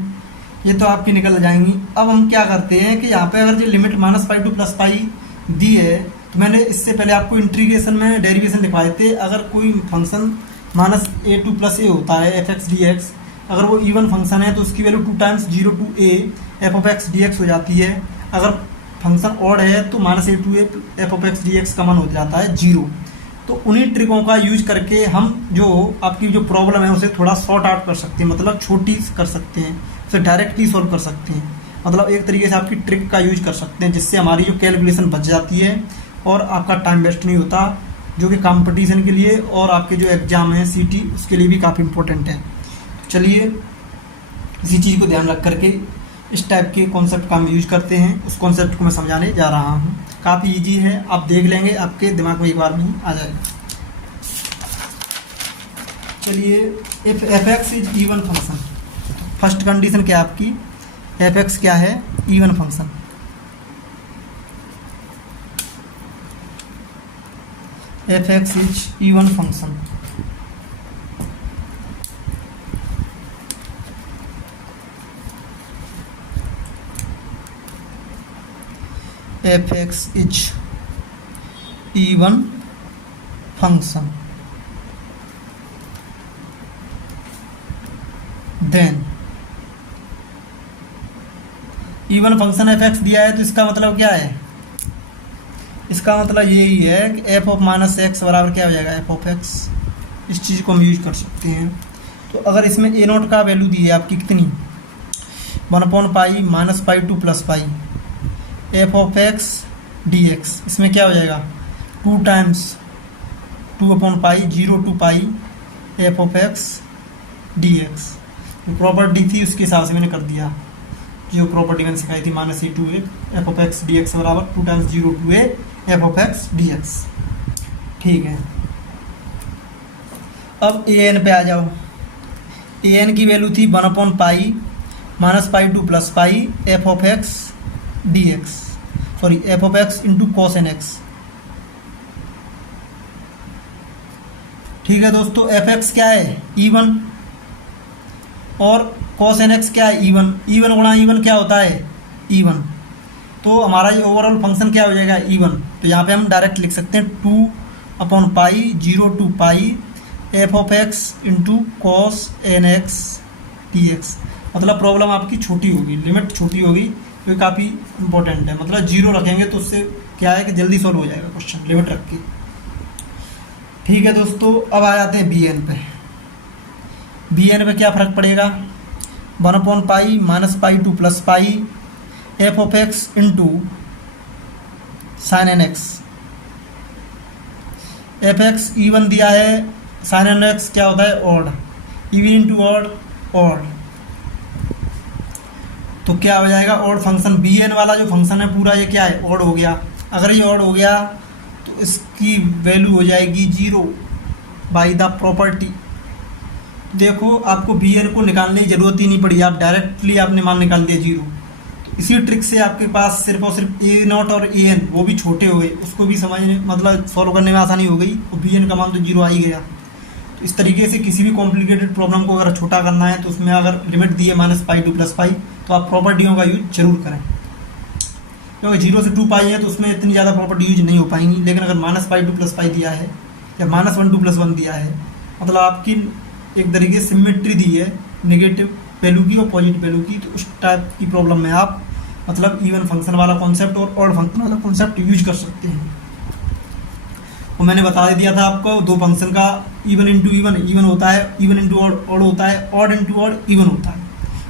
ये तो आपकी निकल जाएंगी। अब हम क्या करते हैं कि यहाँ पे अगर जो लिमिट -π to +π दी है, तो मैंने इससे पहले आपको इंटीग्रेशन में डेरिवेशन दिखाए थे। अगर कोई फंक्शन -a to +a होता है f(x) dx, अगर वो इवन फंक्शन है तो उसकी value 2 times 0 to a f of x dx हो जाती है। अगर फंक्शन ऑड है तो -a to a f of x dx का मान हो जाता है 0। तो उन्हीं ट्रिकों का यूज करके हम जो आपकी जो प्रॉब्लम है उसे थोड़ा सॉर्ट आउट कर सकते हैं, मतलब छोटी कर सकते हैं, उसे डायरेक्टली सॉल्व कर सकते हैं। मतलब एक तरीके से आपकी ट्रिक का यूज कर सकते हैं, जिससे हमारी जो कैलकुलेशन बच जाती है और आपका टाइम वेस्ट नहीं होता, जो कि कंपटीशन के लिए और आपके जो एग्ज़ाम है CT उसके लिए भी काफ़ी इंपॉर्टेंट है। चलिए इसी चीज़ को ध्यान रख करके इस टाइप के कॉन्सेप्ट का हम यूज करते हैं। उस कॉन्सेप्ट को मैं समझाने जा रहा हूँ। काफ़ी इजी है, आप देख लेंगे, आपके दिमाग में एक बार में ही आ जाएगा। चलिए if f(x) is even function, first condition क्या है आपकी, f(x) क्या है, even function. f(x) is even function. f(x) is even function, then even function f(x) दिया है तो इसका मतलब क्या है, इसका मतलब यही है कि f ऑफ -x बराबर क्या हो जाएगा, f ऑफ x। इस चीज़ को हम यूज कर सकते हैं। तो अगर इसमें a0 का वैल्यू दी है आपकी कितनी, 1/π -π to +π f of x dx, इसमें क्या हो जाएगा 2 times 2/π 0 to π f of x dx। Property थी उसके हिसाब से मैंने कर दिया, जो प्रॉपर्टी मैंने सिखाई थी -a to a f of x dx बराबर 2 times 0 to a f of x dx। ठीक है, अब an पे आ जाओ। an की वैल्यू थी 1/π -π to +π f of x dx, sorry f of x into cos nx। ठीक है दोस्तों, f(x) क्या है, इवन, और कॉस एन एक्स क्या है, इवन, इवन गुणा इवन क्या होता है, इवन। तो हमारा ये ओवरऑल फंक्शन क्या हो जाएगा, इवन। तो यहाँ पे हम डायरेक्ट लिख सकते हैं 2/पाई 0 to pi f of x into cos n x D x. मतलब प्रॉब्लम आपकी छोटी होगी, लिमिट छोटी होगी, तो ये काफ़ी इंपॉर्टेंट है। मतलब 0 रखेंगे तो उससे क्या है कि जल्दी सॉल्व हो जाएगा क्वेश्चन, लिमिट रख के। ठीक है दोस्तों, अब आ जाते हैं बी एन पे। बी एन पे क्या फ़र्क पड़ेगा, 1/पाई minus pi to plus pi f of x into sine N x. F x even दिया है, साइन एन एक्स क्या होता है, odd, even into odd, odd. तो क्या हो जाएगा, ऑड फंक्शन। बी एन वाला जो फंक्शन है पूरा ये क्या है, ऑड हो गया। अगर ये ऑड हो गया तो इसकी वैल्यू हो जाएगी 0 बाई द प्रॉपर्टी। देखो आपको बी एन को निकालने की ज़रूरत ही नहीं पड़ी, आप डायरेक्टली आपने मान निकाल दिया 0। इसी ट्रिक से आपके पास सिर्फ और सिर्फ ए नॉट और ए एन, वो भी छोटे हो गए, उसको भी समझने मतलब सॉल्व करने में आसानी हो गई, और बी एन का मान तो 0 आ ही गया। तो इस तरीके से किसी भी कॉम्प्लिकेटेड प्रॉब्लम को अगर छोटा करना है तो उसमें अगर लिमिट दी है -पाई टू +पाई तो आप प्रॉपर्टियों का यूज जरूर करें, क्योंकि 0 से 2 पाई है तो उसमें इतनी ज़्यादा प्रॉपर्टी यूज नहीं हो पाएंगी। लेकिन अगर -पाई टू +पाई दिया है या -1 to +1 दिया है, मतलब आपकी एक तरीके से सिमेट्री दी है नेगेटिव वैल्यू की और पॉजिटिव वैल्यू की, तो उस टाइप की प्रॉब्लम में आप मतलब इवन फंक्शन वाला कॉन्सेप्ट और ऑड फंक्शन वाला कॉन्सेप्ट यूज कर सकते हैं। और मैंने बता दिया था आपको दो फंक्शन का, इवन इंटू इवन इवन होता है, इवन इंटू ऑड ऑड होता है, ऑड इंटू ऑड इवन होता है।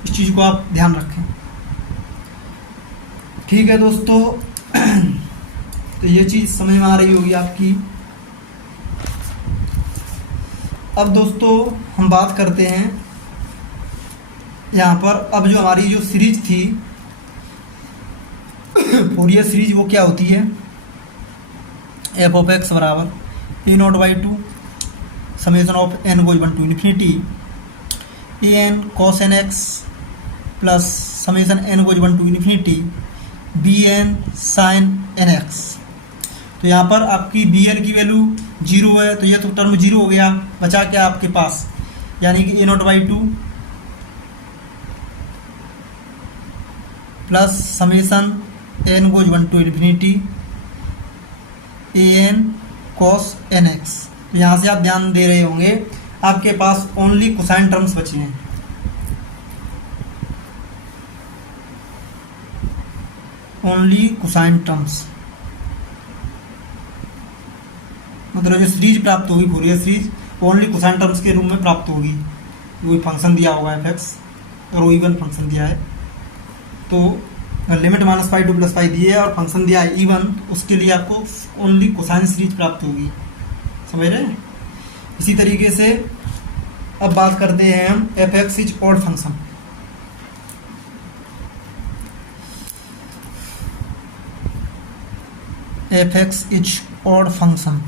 इस चीज़ को आप ध्यान रखें। ठीक है दोस्तों, तो ये चीज़ समझ में आ रही होगी आपकी। अब दोस्तों हम बात करते हैं यहाँ पर, अब जो हमारी जो सीरीज थी फोरियर सीरीज, वो क्या होती है, एफ ऑफ एक्स बराबर a0/2 summation of n goes 1 to infinity an cos n x plus summation n goes 1 to infinity bn sin n x। तो यहाँ पर आपकी bn की वैल्यू 0 है, तो ये तो टर्म 0 हो गया, बचा क्या आपके पास, यानी कि a0/2 plus summation n goes 1 to infinity an cos n x। तो यहाँ से आप ध्यान दे रहे होंगे आपके पास ओनली कोसाइन टर्म्स बचे हैं, ओनली कोसाइन टर्म्स। मतलब जो सीरीज प्राप्त होगी Fourier series only cosine terms के रूप में प्राप्त होगी। कोई फंक्शन दिया होगा एफ एक्स, और वो इवन फंक्शन दिया है, तो लिमिट -पाई टू +पाई दी है और फंक्शन दिया है इवन, उसके लिए आपको ओनली कोसाइन सीरीज प्राप्त होगी। समझ रहे हैं। इसी तरीके से अब बात करते हैं हम F x is odd function. F x is odd function.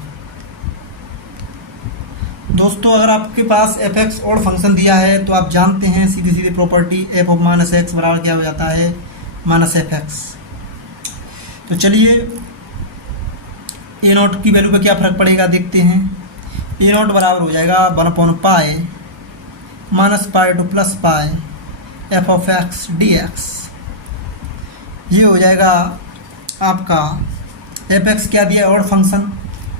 दोस्तों अगर आपके पास एफ एक्स ऑड फंक्शन दिया है तो आप जानते हैं सीधी सीधी प्रॉपर्टी एफ ऑफ -x बराबर क्या हो जाता है, -f(x)। तो चलिए a0 की वैल्यू पे क्या फ़र्क पड़ेगा देखते हैं। a0 बराबर हो जाएगा 1/पाई -पाई टू +पाई एफ ऑफ एक्स dx। ये हो जाएगा आपका एफ एक्स क्या दिया, ऑड फंक्शन।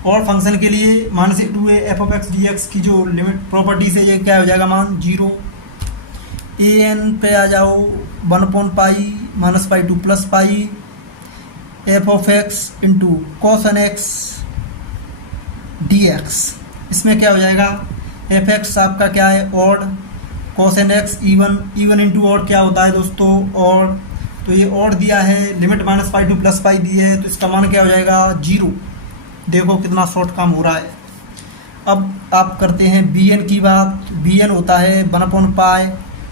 ऑड फंक्शन के लिए -2 एफ ऑफ एक्स dx की जो लिमिट प्रॉपर्टी से ये क्या हो जाएगा, मान 0। an पे आ जाओ 1/पाई -पाई टू +पाई f of x into cos n x dx। इसमें क्या हो जाएगा, एफ एक्स आपका क्या है, odd, cos n x even, even into odd क्या होता है दोस्तों, ऑड। तो ये ऑड दिया है, लिमिट -पाई टू +पाई दी है, तो इसका मान क्या हो जाएगा, 0। देखो कितना शॉर्ट काम हो रहा है। अब आप करते हैं बी एन की बात। बी एन होता है 1/पाई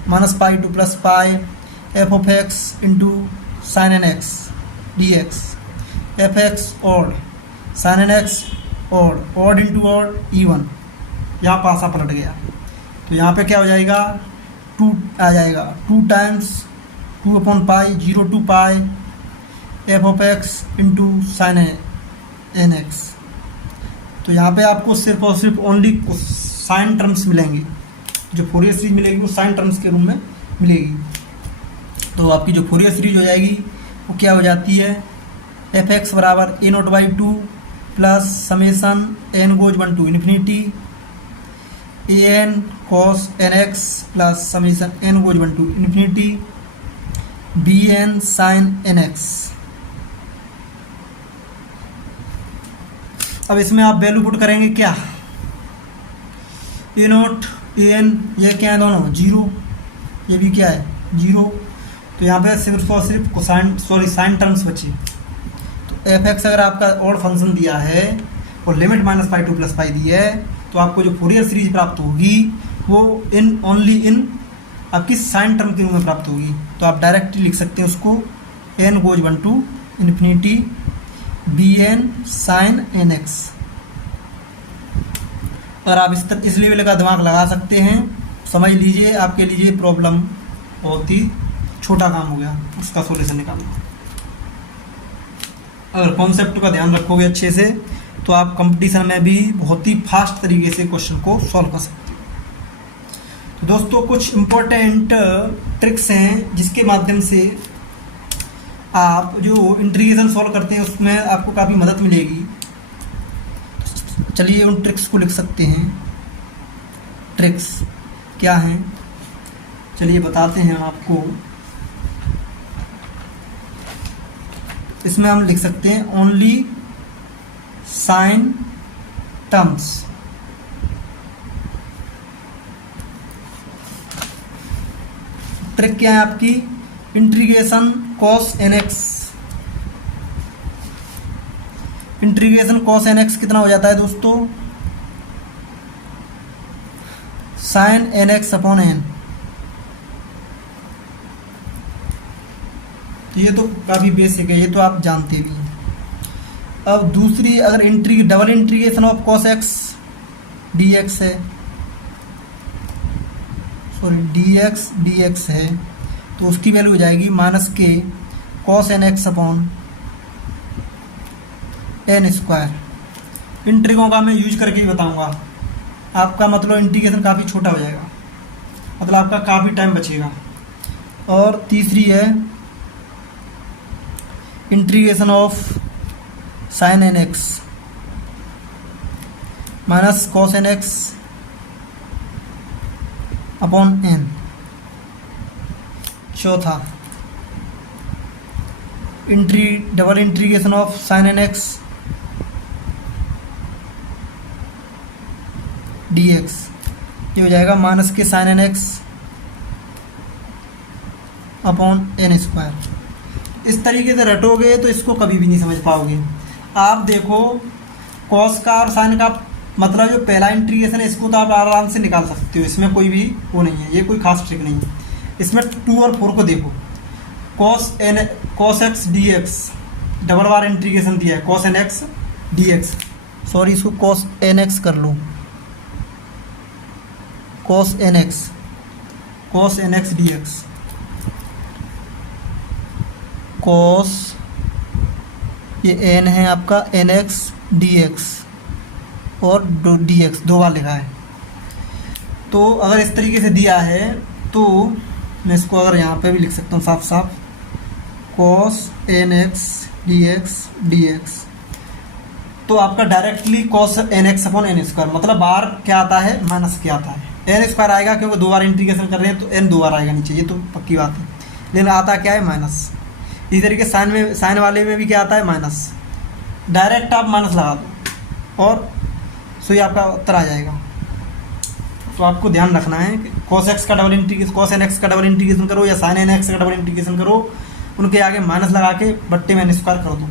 -पाई टू +पाई f of x into sine N x dx। F x odd, sine N x odd, odd into odd even. यहाँ पासा पलट गया, तो यहाँ पे क्या हो जाएगा, 2 आ जाएगा, 2 टाइम्स 2/पाई 0 to pi f of x into sine N x. तो यहाँ पे आपको सिर्फ और सिर्फ ओनली साइन टर्म्स मिलेंगे, जो फोरियर सीरीज मिलेगी वो साइन टर्म्स के रूप में मिलेगी। तो आपकी जो फोरियर सीरीज हो जाएगी वो क्या हो जाती है, एफ एक्स बराबर a naught by two plus summation n goes one to infinity a n cos n x plus summation n goes one to infinity b n sine N x. अब इसमें आप वैल्यू पुट करेंगे क्या, ए note A N ये क्या है दोनों zero, ये भी क्या है जीरो, तो यहाँ पे सिर्फ और सिर्फ कोसाइन साइन टर्म्स बची। तो एफ एक्स अगर आपका ऑड फंक्शन दिया है और limit minus pi to plus pi दी है, तो आपको जो फोरियर सीरीज प्राप्त होगी वो ओनली इन आपकी साइन टर्म के रूप में प्राप्त होगी। तो आप डायरेक्टली लिख सकते हैं उसको n goes one to infinity b n sine N x. और आप इस लेवल का दिमाग लगा सकते हैं, समझ लीजिए आपके लिए प्रॉब्लम बहुत ही छोटा काम हो गया उसका सॉल्यूशन निकालना। अगर कॉन्सेप्ट का ध्यान रखोगे अच्छे से तो आप कंपटीशन में भी बहुत ही फास्ट तरीके से क्वेश्चन को सॉल्व कर सकते हैं। तो दोस्तों कुछ इम्पोर्टेंट ट्रिक्स हैं जिसके माध्यम से आप जो इंटीग्रेशन सॉल्व करते हैं उसमें आपको काफ़ी मदद मिलेगी। चलिए उन ट्रिक्स को लिख सकते हैं। ट्रिक्स क्या हैं चलिए बताते हैं आपको। इसमें हम लिख सकते हैं ओनली साइन टर्म्स। ट्रिक क्या है आपकी, integration cos n x. Integration cos n x कितना हो जाता है दोस्तों, sine N x upon n. तो ये तो काफ़ी बेसिक है, ये तो आप जानते भी हैं। अब दूसरी अगर double integration of cos x D x है, सॉरी डी एक्स है, तो उसकी वैल्यू हो जाएगी माइनस के cos n x upon n square. इन ट्रिकों का मैं यूज करके ही बताऊंगा, आपका मतलब इंटीग्रेशन काफ़ी छोटा हो जाएगा, मतलब आपका काफ़ी टाइम बचेगा। और तीसरी है integration of sine N x minus cos n x upon n. चौथा double integration of sine N x D x, ये हो जाएगा माइनस के sine N x upon n square. इस तरीके से रटोगे तो इसको कभी भी नहीं समझ पाओगे। आप देखो कॉस का और साइन का मतलब जो पहला इंटीग्रेशन है इसको तो आप आराम से निकाल सकते हो, इसमें कोई भी वो नहीं है, ये कोई खास ट्रिक नहीं है। इसमें 2 और 4 को देखो, cos x D x double बार इंटीग्रेशन दिया है, cos n x D x, sorry इसको कॉस एन एक्स कर लो, cos n x D x, cos ये एन है आपका एन एक्स डी एक्स और डी एक्स 2 बार लिखा है। तो अगर इस तरीके से दिया है तो मैं इसको अगर यहाँ पे भी लिख सकता हूँ साफ साफ, cos n x D x, तो आपका directly cos n x upon n square, मतलब बार क्या आता है माइनस क्या आता है, एन स्क्वायर आएगा क्योंकि 2 बार इंटीग्रेशन कर रहे हैं तो एन 2 बार आएगा नीचे, ये तो पक्की बात है, लेकिन आता क्या है माइनस। इसी तरीके साइन वाले में भी क्या आता है माइनस, डायरेक्ट आप माइनस लगा दो और सो ये आपका उत्तर आ जाएगा। तो आपको ध्यान रखना है कि कॉस एक्स का double integration, cos n x का डबल इंटीग्रेशन करो या साइन एन एक्स का डबल इंटीग्रेशन करो, उनके आगे माइनस लगा के बट्टे में एन स्क्वायर कर दो।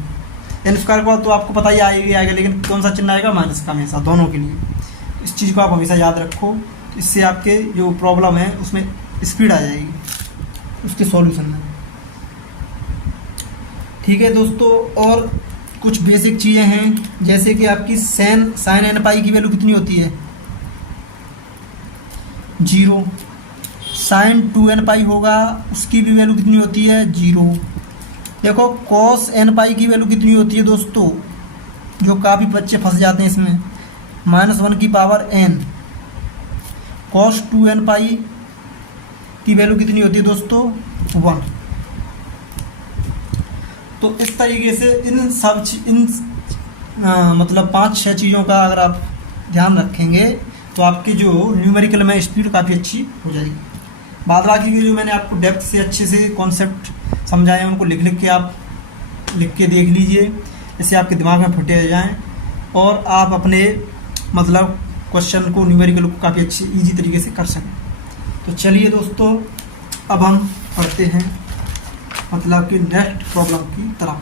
एन स्क्वायर के बाद तो आपको पता ही आएगा, लेकिन कौन सा चिन्ह आएगा माइनस का, हमेशा दोनों के लिए। इस चीज़ को आप हमेशा याद रखो, इससे आपके जो प्रॉब्लम है उसमें स्पीड आ जाएगी उसके सॉल्यूशन में। ठीक है दोस्तों, और कुछ बेसिक चीज़ें हैं जैसे कि आपकी साइन एन पाई की वैल्यू कितनी होती है 0, साइन 2n पाई होगा उसकी भी वैल्यू कितनी होती है 0। देखो कॉस एन पाई की वैल्यू कितनी होती है दोस्तों, जो काफ़ी बच्चे फंस जाते हैं इसमें, -1 की पावर n, कॉस 2n पाई की वैल्यू कितनी होती है दोस्तों, 1। तो इस तरीके से मतलब 5-6 चीज़ों का अगर आप ध्यान रखेंगे तो आपकी जो न्यूमेरिकल में स्पीड काफ़ी अच्छी हो जाएगी। बाद बाकी के जो मैंने आपको डेप्थ से अच्छे से कॉन्सेप्ट समझाए हैं उनको लिख के आप लिख के देख लीजिए, इससे आपके दिमाग में फटे जाएं और आप अपने मतलब क्वेश्चन को न्यूमेरिकल को काफ़ी अच्छी ईजी तरीके से कर सकें। तो चलिए दोस्तों, अब हम पढ़ते हैं मतलब कि नेक्स्ट प्रॉब्लम की तरफ।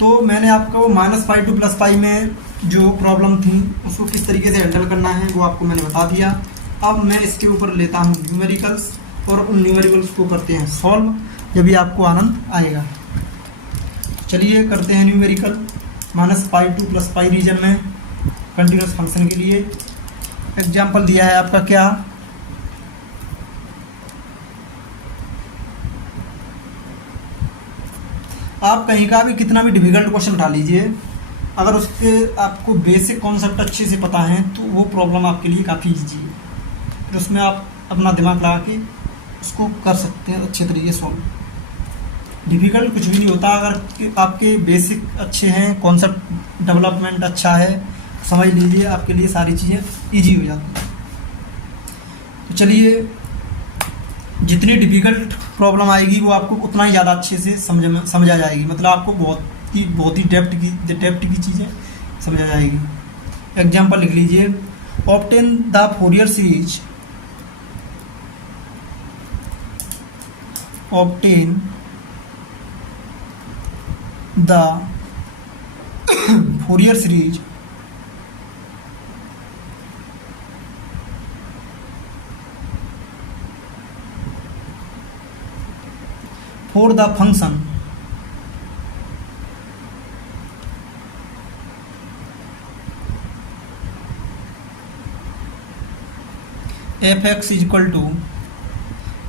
तो मैंने आपको -5 to +5 में जो प्रॉब्लम थी उसको किस तरीके से हैंडल करना है वो आपको मैंने बता दिया। अब मैं इसके ऊपर लेता हूँ न्यूमेरिकल्स और उन न्यूमेरिकल्स को करते हैं सॉल्व, जब भी आपको आनंद आएगा। चलिए करते हैं न्यूमेरिकल -5 to +5 रीजन में कंटिन्यूस फंक्शन के लिए। एग्जाम्पल दिया है आपका क्या, आप कहीं का भी कितना भी डिफिकल्ट क्वेश्चन उठा लीजिए, अगर उसके आपको बेसिक कॉन्सेप्ट अच्छे से पता है तो वो प्रॉब्लम आपके लिए काफ़ी ईजी है, फिर उसमें आप अपना दिमाग लगा के उसको कर सकते हैं अच्छे तरीके से सॉल्व। डिफ़िकल्ट कुछ भी नहीं होता, अगर आपके बेसिक अच्छे हैं, कॉन्सेप्ट डेवलपमेंट अच्छा है, समझ लीजिए आपके लिए सारी चीज़ें ईजी हो जाती हैं। तो चलिए, जितनी डिफ़िकल्ट प्रॉब्लम आएगी वो आपको उतना ही ज़्यादा अच्छे से समझा जाएगी, मतलब आपको बहुत ही डेप्थ की चीज़ें समझा जाएगी। एग्जाम्पल लिख लीजिए, obtain the Fourier series, obtain the Fourier series for the function f(x) equal to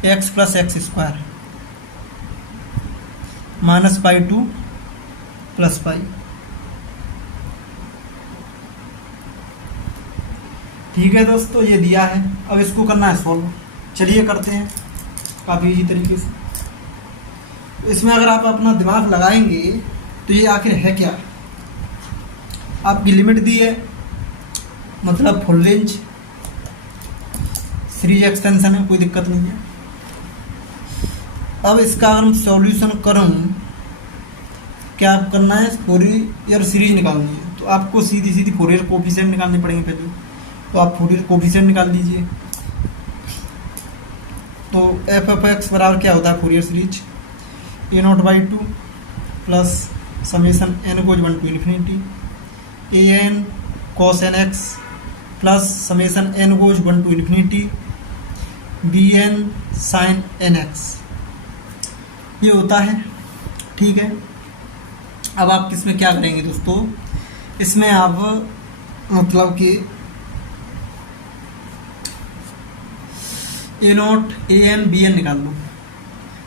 x plus x square -5 to +5। ठीक है दोस्तों, ये दिया है, अब इसको करना है सॉल्व। चलिए करते हैं काफ़ी इजी तरीके से। इसमें अगर आप अपना दिमाग लगाएंगे तो ये आखिर है क्या, आपकी लिमिट दी है मतलब फुल रेंज, सीरीज एक्सटेंशन है, कोई दिक्कत नहीं है। अब इसका अगर मैं सॉल्यूशन करूं, क्या आप करना है, फोरियर सीरीज निकालनी है, तो आपको सीधी फोरियर कोफिशिएंट निकालने पड़ेंगे पहले, तो आप फोरियर कोफिशिएंट निकाल लीजिए। तो f(x) बराबर क्या होता है Fourier series, a0/2 plus summation n goes 1 to infinity an cos nx plus summation n goes 1 to infinity bn sin nx, ये होता है। ठीक है, अब आप किसमें क्या करेंगे दोस्तों, इसमें आप मतलब कि a0 an bn निकाल लो।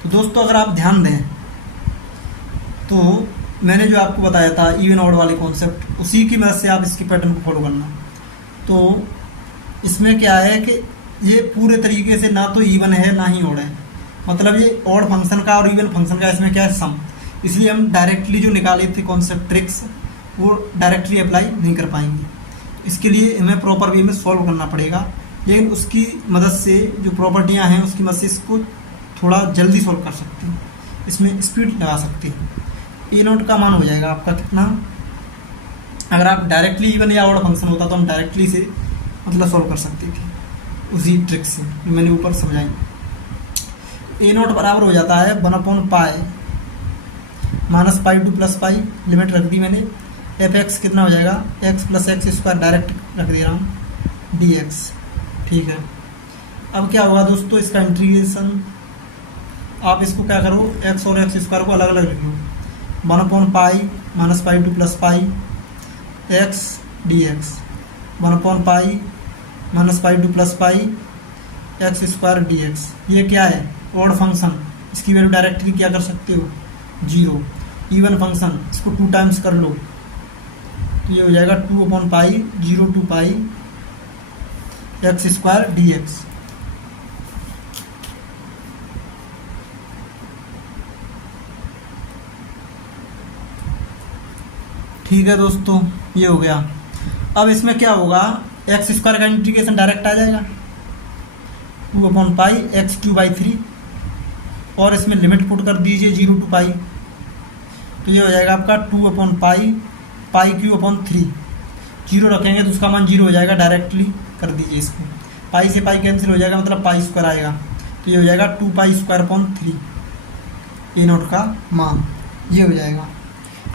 तो दोस्तों अगर आप ध्यान दें तो मैंने जो आपको बताया था इवन ऑड वाले कॉन्सेप्ट, उसी की मदद से आप इसकी पैटर्न को फॉलो करना। तो इसमें क्या है कि ये पूरे तरीके से ना तो इवन है ना ही ऑड है, मतलब ये ऑड फंक्शन का और इवन फंक्शन का इसमें क्या है, सम। इसलिए हम डायरेक्टली जो निकाले थे कॉन्सेप्ट ट्रिक्स वो डायरेक्टली अप्लाई नहीं कर पाएंगे, इसके लिए हमें प्रॉपर वे में सॉल्व करना पड़ेगा। लेकिन उसकी मदद से जो प्रॉपर्टियाँ हैं उसकी मदद से इसको थोड़ा जल्दी सॉल्व कर सकते हैं, इसमें स्पीड लगा सकते हैं। a0 का मान हो जाएगा आपका कितना, अगर आप डायरेक्टली इवन या ऑड फंक्शन होता तो हम डायरेक्टली से मतलब सॉल्व कर सकते थे उसी ट्रिक से जो मैंने ऊपर समझाई। a0 बराबर हो जाता है 1/π -π to +π, लिमिट रख दी मैंने। f(x) कितना हो जाएगा, x plus x square direct रख दे रहा हूँ dx। ठीक है, अब क्या होगा दोस्तों, इसका इंटीग्रेशन आप इसको क्या करो, x और x स्क्वायर को अलग अलग लिख लो, 1/π -π to +π x dx, 1/π -π to +π x square dx। ये क्या है, ऑड फंक्शन, इसकी वैल्यू डायरेक्टली क्या कर सकते हो, 0। इवन फंक्शन, इसको 2 टाइम्स कर लो तो ये हो जाएगा 2/π 0 to π x स्क्वायर dx। ठीक है दोस्तों, ये हो गया। अब इसमें क्या होगा, एक्स स्क्वायर का इंटीग्रेशन डायरेक्ट आ जाएगा 2/पाई x³ 3 और इसमें लिमिट पुट कर दीजिए 0 to पाई, तो ये हो जाएगा आपका 2/पाई π³ 0 रखेंगे तो उसका मान 0 हो जाएगा, डायरेक्टली कर दीजिए इसको, पाई से पाई कैंसिल हो जाएगा, मतलब पाई स्क्वायर आएगा, तो ये हो जाएगा 2π² 3 ए नोट का मान, ये हो जाएगा।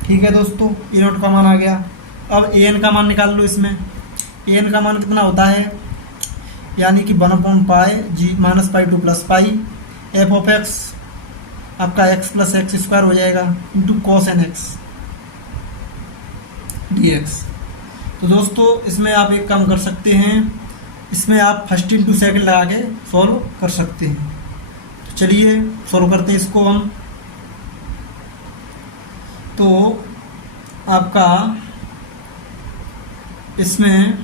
ठीक है दोस्तों, ए नोट का मान आ गया। अब ए एन का मान निकाल लो। इसमें ए एन का मान कितना होता है, यानी कि 1/पाई -π2 + पाई एफ ऑफ एक्स आपका x + x² हो जाएगा इंटू cos nx dx। तो दोस्तों इसमें आप एक काम कर सकते हैं, इसमें आप फर्स्ट इंटू सेकंड लगा के सॉल्व कर सकते हैं। तो चलिए सॉल्व करते हैं इसको हम। तो आपका इसमें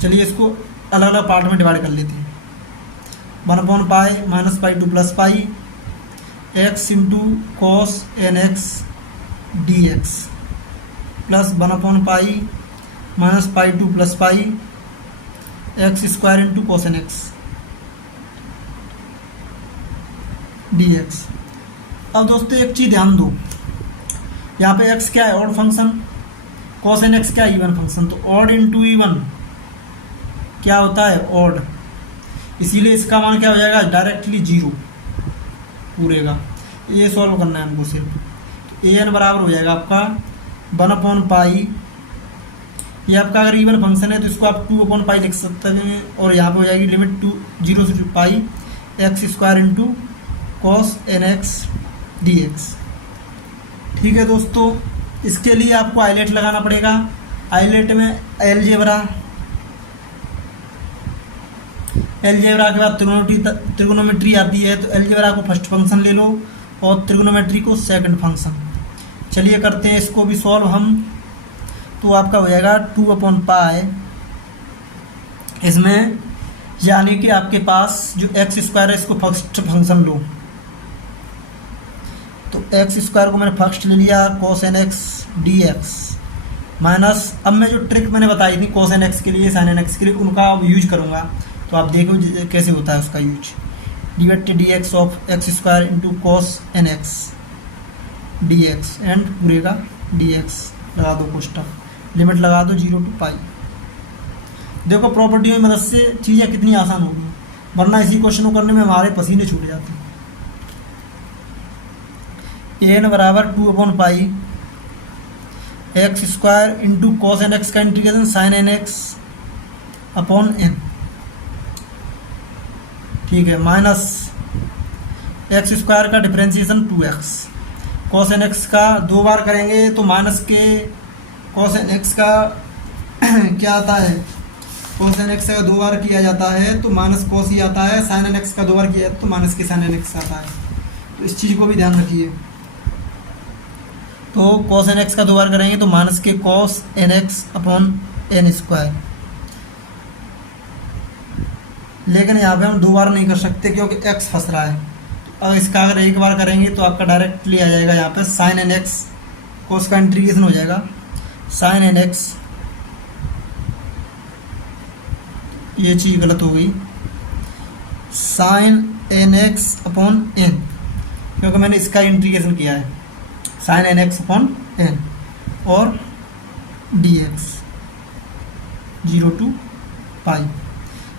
चलिए इसको अलग अलग पार्ट में डिवाइड कर लेते हैं। 1/पाई -π2 + pi x into cos nx dx plus 1/पाई -π2 + pi x² into cos nx dx। अब दोस्तों एक चीज़ ध्यान दो, यहाँ पे x क्या है, ऑड फंक्शन, cos nx क्या है, इवन फंक्शन, तो ऑड इंटू इवन क्या होता है, ऑड, इसीलिए इसका मान क्या हो जाएगा, डायरेक्टली 0 पूरे का। ये सॉल्व करना है हमको सिर्फ। ए एन बराबर हो जाएगा आपका 1/पाई, ये आपका अगर इवन फंक्शन है तो इसको आप 2/पाई लिख सकते हैं, और यहाँ पे हो जाएगी लिमिट 0 से पाई x² into cos nx dx। ठीक है दोस्तों, इसके लिए आपको आइलेट लगाना पड़ेगा। आइलेट में एलजेब्रा के बाद त्रिगोनोमेट्री आती है, तो एलजेब्रा को फर्स्ट फंक्शन ले लो और त्रिगोनोमेट्री को सेकंड फंक्शन। चलिए करते हैं इसको भी सॉल्व हम। तो आपका हो जाएगा 2/पाई, इसमें यानी कि आपके पास जो x² है इसको फर्स्ट फंक्शन लो, तो x² को मैंने फर्स्ट ले लिया, cos nx dx माइनस, अब मैं जो ट्रिक मैंने बताई थी cos nx के लिए sin nx के लिए, उनका अब यूज करूँगा, तो आप देखो कैसे होता है उसका use. dx of x² into cos nx dx and पूरे का dx लगा दो, कोष्टक, लिमिट लगा दो 0 to पाई। देखो प्रॉपर्टियों की मदद से चीज़ें कितनी आसान होगी, वरना इसी क्वेश्चन को करने में हमारे पसीने छूट जाते हैं। an बराबर 2/पाई x² इंटू cos nx का integration sin nx upon n, ठीक है, माइनस x² का डिफरेंशिएशन 2x, cos nx का 2 बार करेंगे तो माइनस के cos nx का क्या आता है, cos nx का 2 बार किया जाता है तो माइनस cos ही आता है, sin nx का 2 बार किया तो माइनस के sin nx आता है, तो इस चीज़ को भी ध्यान रखिए। तो cos nx का 2 बार करेंगे तो माइनस के cos nx अपॉन n², लेकिन यहाँ पे हम 2 बार नहीं कर सकते क्योंकि x फंस रहा है। अगर इसका अगर 1 बार करेंगे तो आपका डायरेक्टली आ जाएगा यहाँ पे sin nx, cos का इंटीग्रेशन हो जाएगा sin nx, ये चीज़ गलत हो गई, sin nx अपॉन n, क्योंकि मैंने इसका इंटीग्रेशन किया है, sin nx अपॉन n और dx 0 to पाई।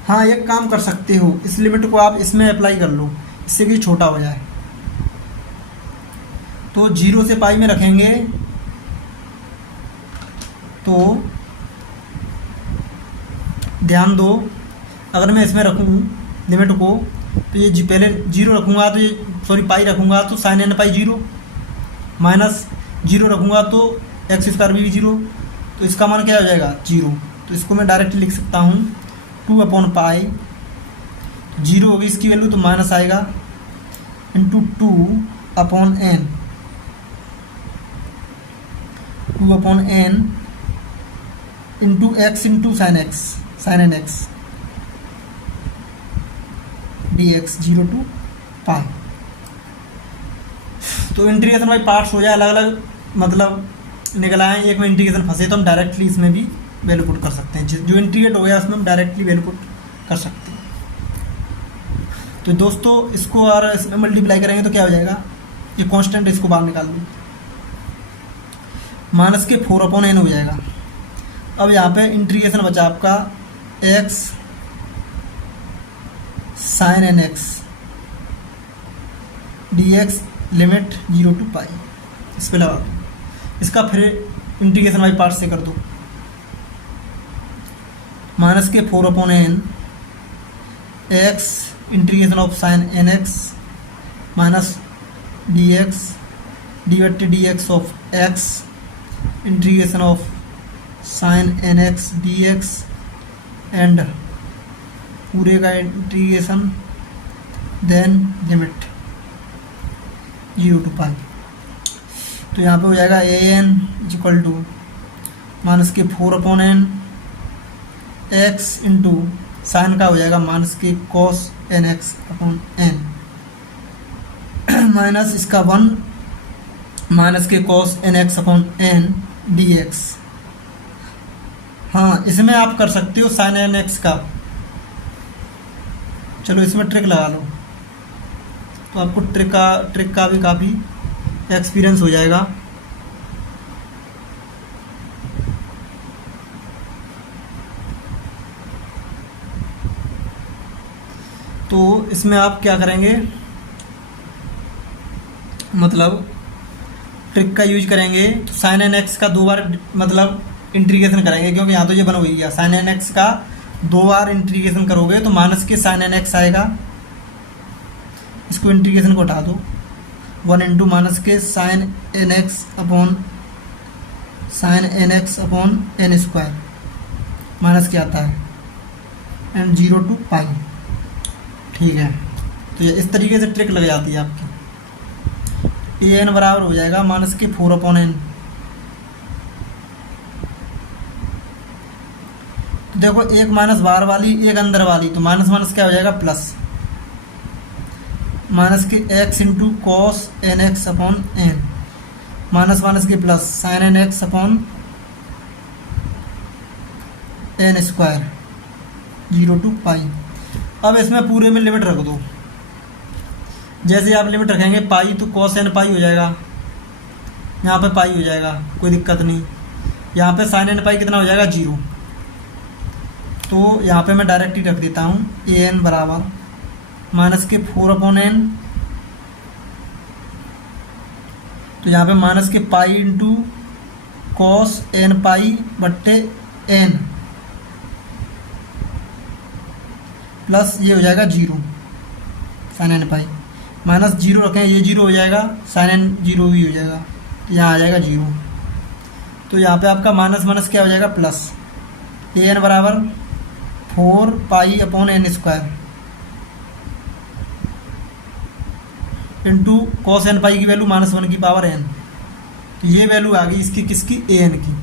हाँ, एक काम कर सकते हो, इस लिमिट को आप इसमें अप्लाई कर लो, इससे कि छोटा हो जाए। तो 0 से पाई में रखेंगे तो ध्यान दो, अगर मैं इसमें रखूँ लिमिट को तो ये पहले 0 रखूँगा तो ये सॉरी पाई रखूँगा तो sin n पाई 0, माइनस 0 रखूँगा तो x² भी 0, तो इसका मान क्या हो जाएगा 0। तो इसको मैं डायरेक्ट लिख सकता हूँ 2/पाई, 0 होगी इसकी वैल्यू तो माइनस आएगा into 2/n, 2/n into x into sin nx dx 0 to पाई। तो इंटीग्रेशन बाई पार्ट्स हो जाए अलग अलग, मतलब निकल आए, एक में इंटीग्रेशन फंसे तो हम डायरेक्टली इसमें भी वैल्यू पुट कर सकते हैं, जो इंटीग्रेट हो गया उसमें हम डायरेक्टली वैल्यू पुट कर सकते हैं। तो दोस्तों इसको और इसमें मल्टीप्लाई करेंगे तो क्या हो जाएगा, ये कांस्टेंट इसको बाहर निकाल दो, माइनस के 4/n हो जाएगा। अब यहाँ पे इंटीग्रेशन बचा आपका x sin nx dx limit 0 to पाई, इस पे लगा दो। इसका फिर इंटीग्रेशन बाई पार्ट से कर दो, माइनस के 4/n x integration of sign nx minus dx dx of x integration of sign nx dx and पूरे का इंटीग्रेशन देन लिमिट 0 to पाई। तो यहाँ पे हो जाएगा an इक्वल टू माइनस के 4/n x इंटू साइन का हो जाएगा माइनस के cos nx upon n minus इसका 1 माइनस के cos nx upon n dx। हाँ, इसमें आप कर सकते हो साइन nx का, चलो इसमें ट्रिक लगा लो तो आपको ट्रिक का भी काफ़ी एक्सपीरियंस हो जाएगा। तो इसमें आप क्या करेंगे, मतलब ट्रिक का यूज करेंगे तो साइन nx का 2 बार मतलब इंटीग्रेशन करेंगे, क्योंकि यहाँ तो ये बन हुई है। साइन nx का 2 बार इंटीग्रेशन करोगे तो माइनस के साइन nx आएगा, इसको इंटीग्रेशन को हटा दो, 1 इंटू माइनस के sine nx upon n square minus क्या आता है एंड 0 to पाई। ठीक है, तो ये इस तरीके से ट्रिक लग जाती है आपकी। an बराबर हो जाएगा माइनस के 4/n। तो देखो एक माइनस बाहर वाली एक अंदर वाली, तो माइनस माइनस क्या हो जाएगा प्लस, माइनस के x into cos nx upon n minus minus के plus sine nx upon n square 0 to pi. अब इसमें पूरे में लिमिट रख दो, जैसे आप लिमिट रखेंगे पाई तो cos n पाई हो जाएगा, यहाँ पे पाई हो जाएगा, कोई दिक्कत नहीं। यहाँ पे साइन n पाई कितना हो जाएगा 0, तो यहाँ पे मैं डायरेक्ट ही रख देता हूँ an बराबर माइनस के 4/n। तो यहाँ पे माइनस के पाई इंटू कॉस n पाई बट्टे n प्लस ये हो जाएगा 0 साइन n पाई, माइनस 0 रखें ये 0 हो जाएगा, साइन n 0 भी हो जाएगा, तो यहाँ आ जाएगा 0। तो यहाँ पे आपका माइनस माइनस क्या हो जाएगा प्लस, an बराबर 4 pi upon n square into cos n पाई की वैल्यू -1 की पावर n। तो ये वैल्यू आ गई इसकी, किसकी, an की।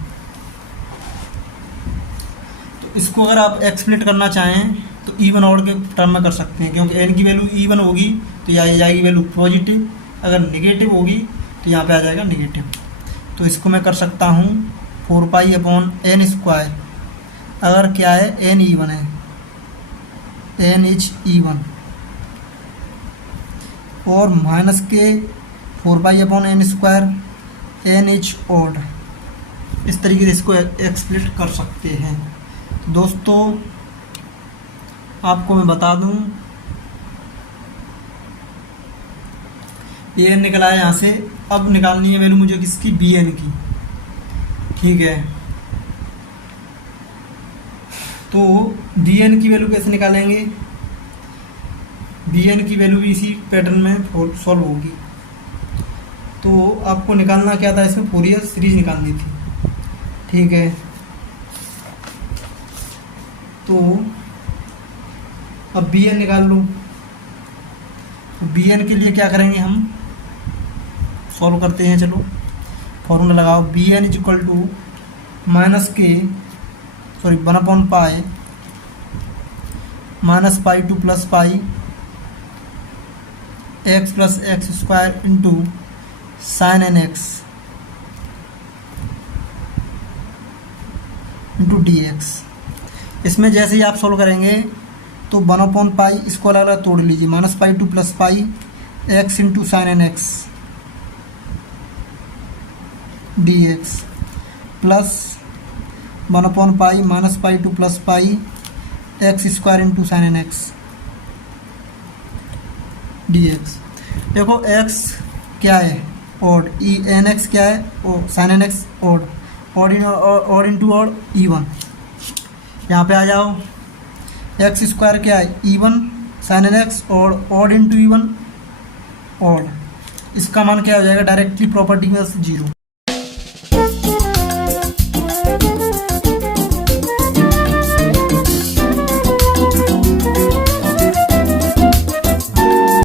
तो इसको अगर आप एक्सप्लेट करना चाहें तो इवन ऑड के टर्म में कर सकते हैं, क्योंकि n की वैल्यू इवन होगी तो यहाँ आ जाएगी वैल्यू पॉजिटिव, अगर नेगेटिव होगी तो यहाँ पे आ जाएगा नेगेटिव। तो इसको मैं कर सकता हूँ 4 पाई अपॉन n स्क्वायर, अगर क्या है n इवन है, n इज इवन, और माइनस के 4 pi upon n square n is odd. इस तरीके से इसको एक्सप्लेट कर सकते हैं। दोस्तों आपको मैं बता दूं, ये n निकला है यहाँ से, अब निकालनी है वैल्यू मुझे किसकी, bn की। ठीक है, तो bn की वैल्यू कैसे निकालेंगे, bn की वैल्यू भी इसी पैटर्न में सॉल्व होगी। तो आपको निकालना क्या था, इसमें फोरियर सीरीज निकालनी थी। ठीक है, तो अब bn निकाल लो। तो bn के लिए क्या करेंगे, हम सॉल्व करते हैं। चलो फॉर्मूला लगाओ, bn is equal to minus के 1 pi minus pi to plus pi x plus x square into sine nx d x. इसमें जैसे ही आप सोल्व करेंगे तो 1/पाई इसको अलग अलग तोड़ लीजिए, -pi to +pi X into sine N x D X plus 1/पाई -पाई to +pi X square into sine N x D X. देखो x क्या है ऑड, ई एन एक्स क्या है ओ sine N x odd, odd into odd E1। यहाँ पे आ जाओ, एक्स स्क्वायर क्या है E1 sine N x odd into E1 odd. इसका मान क्या हो जाएगा डायरेक्टली प्रॉपर्टी में 0।